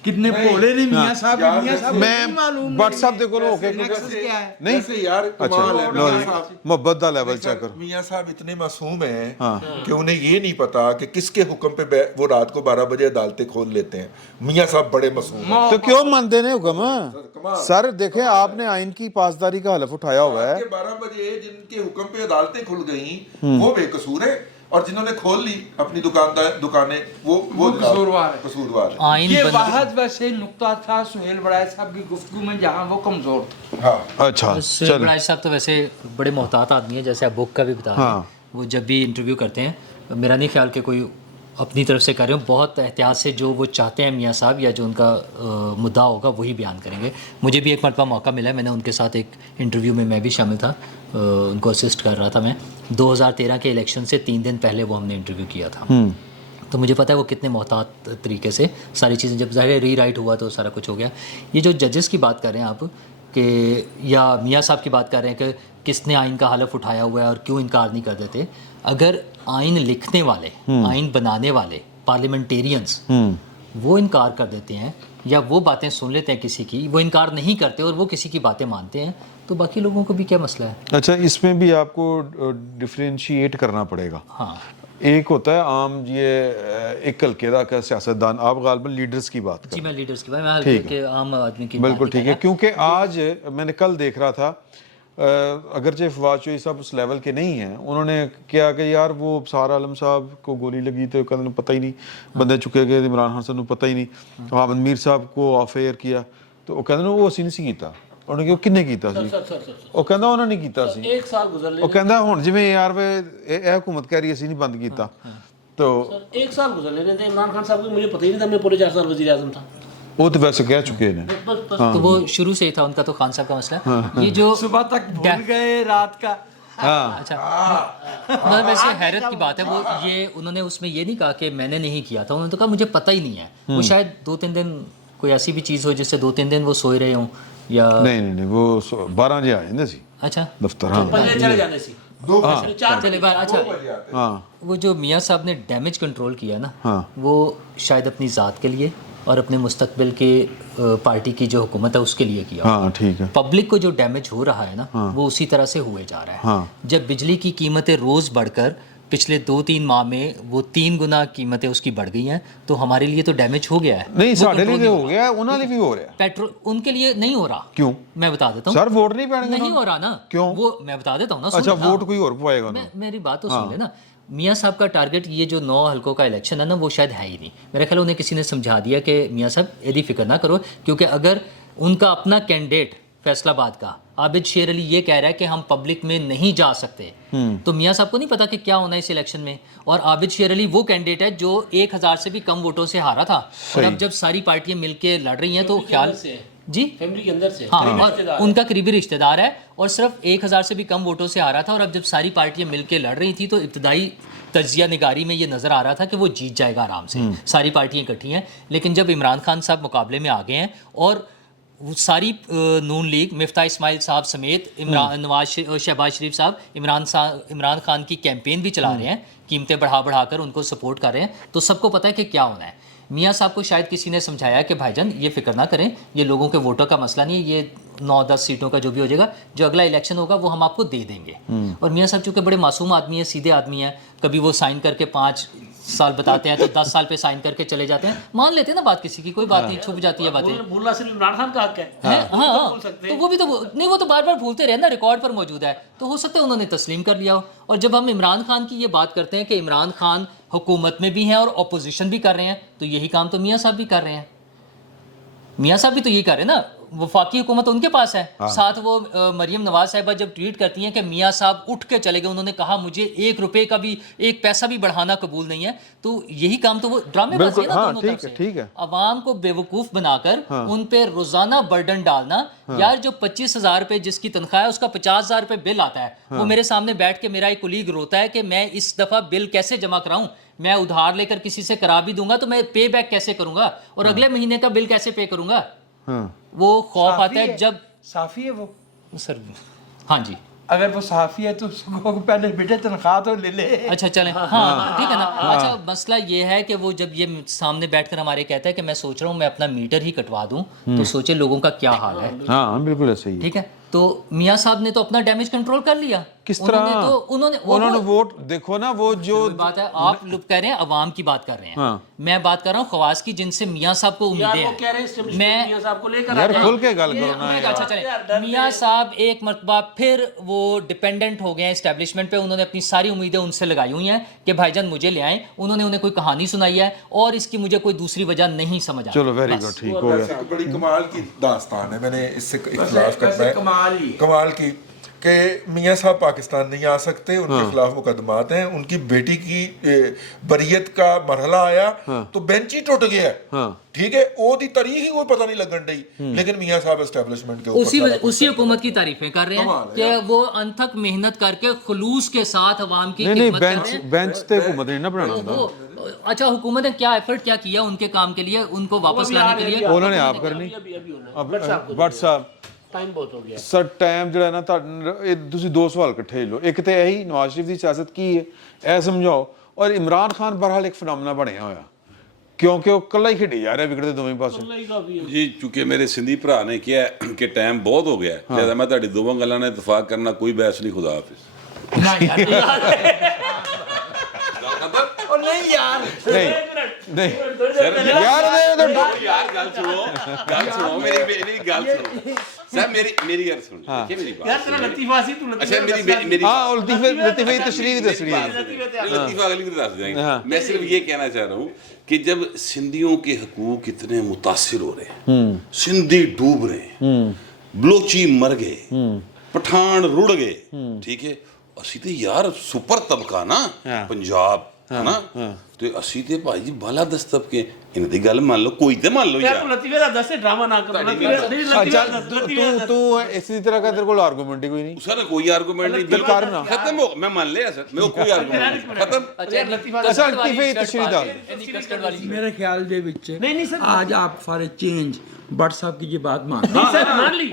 कितने भोले ने मियाँ साहब को नहीं मैं मालूम भट्ट साहब देखो लो के नेक्सस क्या है। नहीं ऐसे यार अच्छा, कमाल है लो मियां जी, साहब। मोहब्बत दा लेवल चेक करो। मियाँ साहब इतने मासूम हैं कि उन्हें ये नहीं पता कि किसके हुक्म पे वो रात को 12 बजे अदालतें खोल लेते हैं। मियाँ साहब बड़े मासूम हैं। तो क्यों मानते नहीं हुक्म? सर देखें, आपने आइन की पासदारी का हलफ उठाया हुआ है। रात के 12 बजे जिनके हुक्म पे अदालतें खुल गई वो बेकसूर है, और जिन्होंने खोल ली अपनी दुकानें वो कसूरवार है। आइन ये बन वाहद वैसे नुक्ता था सुहेल वड़ाई साहब की गुफ्तगू में जहाँ वो कमजोर था। हाँ, अच्छा सुहेल चलो, बड़ाई साहब तो वैसे बड़े मोहतात आदमी है, जैसे आप बुक का भी बता रहे हैं। हाँ। वो जब भी इंटरव्यू करते हैं, मेरा नहीं ख्याल कि कोई अपनी तरफ से कर रहे हो, बहुत एहतियात से जो वो चाहते हैं मियाँ साहब या जो उनका मुद्दा होगा वही बयान करेंगे। मुझे भी एक मरतबा मौका मिला है, मैंने उनके साथ एक इंटरव्यू में मैं भी शामिल था, उनको असिस्ट कर रहा था मैं। 2013 के इलेक्शन से 3 दिन पहले वो हमने इंटरव्यू किया था। तो मुझे पता है वो कितने मोहतात तरीके से सारी चीज़ें, जब ज़ाहिर री राइट हुआ तो सारा कुछ हो गया। ये जो जजेस की बात कर रहे हैं आप कि या मियाँ साहब की बात कर रहे हैं कि किसने आइन का हलफ उठाया हुआ है और क्यों इनकार नहीं कर देते, अगर आइन लिखने वाले, आइन बनाने वाले पार्लियामेंटेरियंस वो इनकार कर देते हैं या वो बातें सुन लेते हैं किसी की, वो इनकार नहीं करते और वो किसी की बातें मानते हैं, तो बाकी लोगों को भी क्या मसला है? अच्छा इसमें भी आपको डिफरेंशिएट करना पड़ेगा। हाँ, एक होता है आम ये एक हल्के का सियासतदान, आप गालिबन लीडर्स की बात जी कर, मैं लीडर्स की बात, मैं ठीक हल्के के आम आदमी की बिल्कुल बात ठीक नहीं है। कर क्योंकि आज मैंने कल देख रहा था, अगरचे फवाद चौधरी साहब उस लेवल के नहीं हैं, उन्होंने क्या कि यार वो सार आलम साहब को गोली लगी तो कहते पता ही नहीं, बंदे चुके गए, इमरान खान साहब पता ही नहीं, हामिद मीर साहब को ऑफ एयर किया तो वो कहते वो ਅਸੀਂ नहीं कीता। उन्होंने कहा किन्ने कीता सी? ਉਹ ਕਹਿੰਦਾ ਉਹਨਾਂ ਨੇ ਕੀਤਾ ਸੀ। एक साल गुजर ले ਉਹ ਕਹਿੰਦਾ ਹੁਣ ਜਿਵੇਂ ਯਾਰ ਵੇ ਇਹ हुकूमत कह रही है ਅਸੀਂ नहीं बंद ਕੀਤਾ तो सर, एक साल गुजर लेने थे इमरान खान साहब को, मुझे पता ही नहीं था मैं पूरे 4 साल वजीर आजम था। वो तो वैसे कह चुके हैं। तो वो शुरू से ही था उनका, तो खान साहब का मसला। ये जो सुबह तक भूल गए रात का। अच्छा, मतलब वैसे हैरत की बात है, वो ये उन्होंने उसमें ये नहीं कहा कि मैंने नहीं किया था, उन्होंने तो कहा मुझे पता ही नहीं है। वो शायद 2-3 दिन कोई ऐसी भी चीज़ हो जिससे 2-3 दिन वो सोए रहे हों या नहीं वो 12 बजे आ जाते सी अच्छा दफ्तर। हाँ पहले चले जाने से 4 चले बार। अच्छा, हाँ वो जो मियाँ साहब ने डैमेज कंट्रोल किया ना, वो शायद अपनी ज़ात के लिए और अपने मुस्तकबिल के पार्टी की जो हुकूमत है उसके लिए किया। हाँ ठीक है। पब्लिक को जो डैमेज हो रहा है ना, वो उसी तरह से हुए जा रहा है। जब बिजली की कीमतें रोज़ बढ़कर पिछले 2-3 माह में वो 3 गुना कीमतें उसकी बढ़ गई हैं, तो हमारे लिए तो डैमेज हो गया है। नहीं वो साढ़े control लिए नहीं हो गया, उन्होंने भी हो रहा है। पेट्रोल उनके लिए नहीं हो रहा। क्यों? मैं बता देता हूँ सर वोट नहीं पैणगे नहीं हो रहा ना। क्यों? वो मैं बता देता हूँ ना। अच्छा सुन, हाँ। वोट कोई और पाएगा ना। मेरी बात तो सुन लेना। मियाँ साहब का टारगेट ये जो 9 हलकों का इलेक्शन है ना, वो शायद है ही नहीं। मेरा ख्याल उन्हें किसी ने समझा दिया कि मियाँ साहब यदि फिक्र ना करो, क्योंकि अगर उनका अपना कैंडिडेट फैसलाबाद का, आबिद शेर अली ये कह रहा है कि हम पब्लिक में नहीं जा सकते, तो मियाँ साहब को नहीं पता कि क्या होना है इस इलेक्शन में। और आबिद शेर अली वो कैंडिडेट है जो 1000 से भी कम वोटों से हारा था, और अब जब सारी पार्टियां मिलके लड़ रही हैं तो ख्याल जी फैमिली के अंदर से हाँ, और उनका करीबी रिश्तेदार है और सिर्फ 1000 से भी कम वोटों से हारा था, और अब जब सारी पार्टियां मिलके लड़ रही थी तो इब्तदाई तजिया निगारी में ये नज़र आ रहा था कि वो जीत जाएगा आराम से, सारी पार्टियां इकट्ठी हैं। लेकिन जब इमरान खान साहब मुकाबले में आ गए हैं और वो सारी नून लीग मिफ्ता इस्माइल साहब समेत शहबाज शरीफ साहब इमरान खान की कैंपेन भी चला रहे हैं, कीमतें बढ़ा कर उनको सपोर्ट कर रहे हैं, तो सबको पता है कि क्या होना है। मियाँ साहब को शायद किसी ने समझाया कि भाईजान ये फिक्र ना करें, ये लोगों के वोटों का मसला नहीं है, ये 9-10 सीटों का जो भी हो जाएगा, जो अगला इलेक्शन होगा वो हम आपको दे देंगे। और मियाँ साहब चूँकि बड़े मासूम आदमी हैं, सीधे आदमी हैं, कभी वो साइन करके 5 साल बताते हैं तो 10 साल पे साइन करके चले जाते हैं, मान लेते हैं ना बात किसी की, कोई बात नहीं, छुप जाती है बातें। बोलना सिर्फ इमरान खान का हक है। हाँ, तो वो भी तो नहीं, वो तो बार बार भूलते रहे ना, रिकॉर्ड पर मौजूद है, तो हो सकता है उन्होंने तस्लीम कर लिया हो। और जब हम इमरान खान की ये बात करते हैं कि इमरान खान हुकूमत में भी हैं और अपोजिशन भी कर रहे हैं, तो यही काम तो मियाँ साहब भी कर रहे हैं। मियाँ साहब भी तो यही कर रहे हैं ना, वफाकी हुकूमत उनके पास है। साथ वो मरियम नवाज साहिबा जब ट्वीट करती हैं कि मियाँ साहब उठ के चले गए, उन्होंने कहा मुझे 1 रुपए का भी 1 पैसा भी बढ़ाना कबूल नहीं है, तो यही काम तो वो ड्रामेबाजी है ना दोनों तरफ से। ठीक है। अवाम को बेवकूफ़ बनाकर उन पे रोजाना बर्डन डालना। यार जो 25,000 रुपये जिसकी तनख्वाह है उसका 50,000 रुपये बिल आता है, वो मेरे सामने बैठ के मेरा एक कुलीग रोता है कि मैं इस दफ़ा बिल कैसे जमा कराऊं, मैं उधार लेकर किसी से करा भी दूंगा तो मैं पे बैक कैसे करूंगा, और अगले महीने का बिल कैसे पे करूंगा। वो खौफ आता है जब साफ़ी है वो सर। हाँ जी, अगर वो साफ़ी है तो उसको पहले बेटे तनख्वाह तो ले ले। अच्छा चलें, हाँ ठीक है ना। अच्छा मसला ये है कि वो जब ये सामने बैठकर हमारे कहता है कि मैं सोच रहा हूँ मैं अपना मीटर ही कटवा दूँ, तो सोचे लोगों का क्या हाल है। हाँ बिल्कुल ऐसा ही है। ठीक है, तो मियाँ साहब ने तो अपना डैमेज कंट्रोल कर लिया। किस तरह? उन्होंने वोट देखो ना, वो जो बात है, आप लोग कह रहे हैं अवाम की बात कर रहे हैं, मैं बात कर रहा हूँ खवास की, जिनसे मियाँ साहब को उम्मीदें हैं। मैं मियाँ साहब को लेकर यार खुल के गल करो ना। अच्छा चले, मियाँ साहब एक मरतबा फिर वो डिपेंडेंट हो गए हैं एस्टेब्लिशमेंट पे, उन्होंने अपनी सारी उम्मीदें उनसे लगाई हुई हैं कि भाईजान मुझे ले आएं, उन्होंने उन्हें कोई कहानी सुनाई है और इसकी मुझे कोई दूसरी वजह नहीं समझ आई। चलो वेरी गुड, ठीक हो गया। बड़ी कमाल की दास्तान है, मैंने इससे इख्तिलाफ करना है, कमाल की कि मियाँ साहब पाकिस्तान नहीं आ सकते, उनके खिलाफ मुकदमात हैं, उनकी बेटी की बरियत का मरहला आया तो बेंच ही टूट गया। ठीक है, ओदी तारीख ही कोई पता नहीं लगन रही, लेकिन मियाँ साहब एस्टेब्लिशमेंट के उसी हुकूमत की तारीफें कर रहे हैं कि वो अनथक मेहनत करके खुलूस के साथ अवाम की खिदमत कर रहे हैं। बेंच ते हुकूमत नहीं ना बनाना होता। अच्छा हुकूमत ने क्या एफर्ट क्या किया उनके काम के लिए, उनको वापस लाने के लिए? उन्होंने आप करनी बट साहब टाइम बहुत हो गया सर, टाइम ਜਿਹੜਾ ਨਾ ਤੁਸੀਂ ਦੋ ਸਵਾਲ ਇਕੱਠੇ ਲਓ। ਇੱਕ ਤੇ ਇਹੀ ਨਵਾਜ਼ ਸ਼ਰੀਫ ਦੀ ਸਿਆਸਤ ਕੀ ਹੈ ਇਹ ਸਮਝਾਓ, ਔਰ ਇਮਰਾਨ ਖਾਨ ਬਹਰਹਾਲ ਇੱਕ ਫਨਾਮਨਾ ਬਣਿਆ ਹੋਇਆ ਕਿਉਂਕਿ ਉਹ ਇਕੱਲਾ ਹੀ ਖੇਡੀ ਜਾ ਰਿਹਾ ਵਿਕਟ ਦੇ ਦੋਵੇਂ ਪਾਸੇ। ਜੀ ਕਿਉਂਕਿ ਮੇਰੇ ਸਿੰਧੀ ਭਰਾ ਨੇ ਕਿਹਾ ਕਿ ਟਾਈਮ ਬਹੁਤ ਹੋ ਗਿਆ ਹੈ, ਲਿਆ ਮੈਂ ਤੁਹਾਡੀ ਦੋਵਾਂ ਗੱਲਾਂ ਨਾਲ ਇਤਫਾਕ ਕਰਨਾ ਕੋਈ ਬਹਿਸ ਨਹੀਂ। ਖੁਦਾ ਹਾਫਿਜ਼। और नहीं यार, ਨਹੀਂ ਯਾਰ यार गल सुनो मेरी गल सुनो सर, मेरी गल सुनो, देखिए मेरी बात। यार तेरा लतीफा सी, तू अच्छा मेरी हाँ लतीफे की तशरीह भी दसनी है। लतीफा अगली भी दस देंगे। मैं सिर्फ ये कहना चाह रहा हूँ कि जब सिंधियों के हकूक इतने मुतासिर हो रहे हैं, सिंधी डूब रहे हैं, बलोची मर गए, पठान रुड़ गए, ठीक है, असी तो यार सुपर तबका ना पंजाब है ना, तो असी ते भाई जी बाला दस तबके इन्हां दी गल मान लो, कोई ते मान लो यार यार। तू लतीफे दा दस ड्रामा ना कर। अच्छा तू इसी तरह का तेरे को आर्गूमेंट ही कोई नहीं सर कोई आर्गूमेंट नहीं, बिल्कुल ना खत्म हो, मैं मान लिया सर, मैं कोई आर्गूमेंट नहीं खत्म। अच्छा लतीफे की तशरीह डाल। मेरे ख्याल दे विच नहीं सर, आज आप फॉर ए चेंज भट्ट साहब की ये बात मान सर मान ली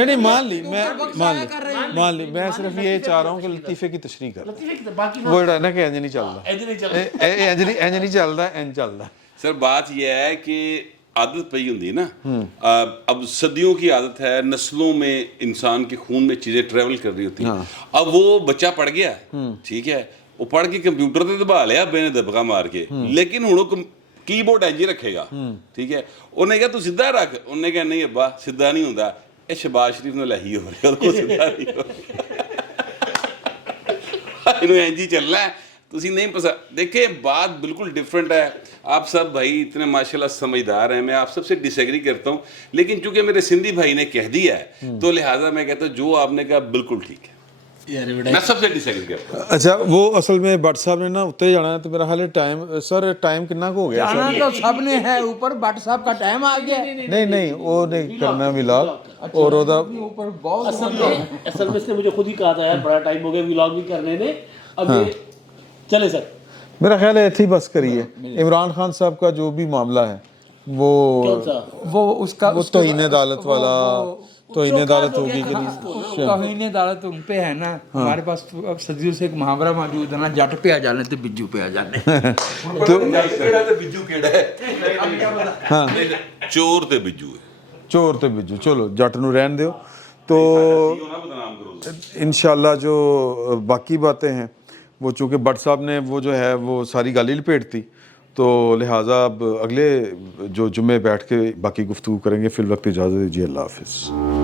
नहीं मान ली, मैं मान ली। मैं सिर्फ ये चाह रहा हूँ कि लतीफे की तशरीह कर, लतीफे की बाकी वो ਜਿਹੜਾ ਨਾ ਕਿ ਇੰਜ ਨਹੀਂ ਚੱਲਦਾ, ਇੰਜ ਨਹੀਂ ਚੱਲਦਾ, ਇੰਜ ਚੱਲਦਾ। सर बात यह है कि आदत पई होंगी ना, अब सदियों की आदत है, नस्लों में इंसान के खून में चीजें ट्रेवल कर रही होती हैं। अब वो बच्चा पढ़ गया, ठीक है, वो पढ़ के कंप्यूटर ते दबा लिया बेने दबका मार के, लेकिन हुण कीबोर्ड इंज ही रखेगा, ठीक है। उन्हें कहा तू सीधा रख, उन्हें कहा नहीं अब्बा सीधा नहीं होता, ये शहबाज शरीफ ने लही हो रहा, सीधा नहीं हो रहा, इंज ही चलना है। ਤੁਸੀਂ नहीं पसंद। देखिए बात बिल्कुल डिफरेंट है, आप सब भाई इतने माशाल्लाह समझदार हैं, मैं आप सबसे डिसएग्री करता हूँ, लेकिन चूंकि मेरे सिंधी भाई ने कह दिया है तो लिहाजा मैं कहता हूँ जो आपने कहा बिल्कुल ठीक है, मैं सबसे डिसएग्री करता हूँ। अच्छा वो असल में भट्ट साहब ने ना उत्ते जाना है तो मेरा हाल है टाइम सर टाइम कितना को हो गया जाना सर? तो सबने है ऊपर, भट्ट साहब का टाइम आ गया नहीं वो नहीं करना मिलाल और ओदा ऊपर बहुत असल में इसने मुझे खुद ही कहा था यार बड़ा टाइम हो गया व्लॉग भी करने ने, अब ये चले सर। मेरा ख्याल है ऐसे ही बस करिए। इमरान खान साहब का जो भी मामला है वो कौन सा? वो उसका वो तौहीन अदालत वाला तौहीन अदालत होगी कि नहीं? तौहीन अदालत उन पे है ना, हमारे पास तो अब सदियों से एक मुहावरा मौजूद है ना, जट पे आ जाने तो बिज्जू पे आ जाने। तो चोर ते बिज्जू है, चोर ते बिजू चलो जट नू रहन दो। तो इंशाल्लाह जो बाकी बातें हैं वो चूँकि भट्ट साहब ने वो जो है वो सारी गाली लपेट दी, तो लिहाजा अब अगले जो जुम्मे बैठ के बाकी गुफ्तगू करेंगे। फिल वक्त इजाज़त दीजिए, अल्लाह हाफिज़।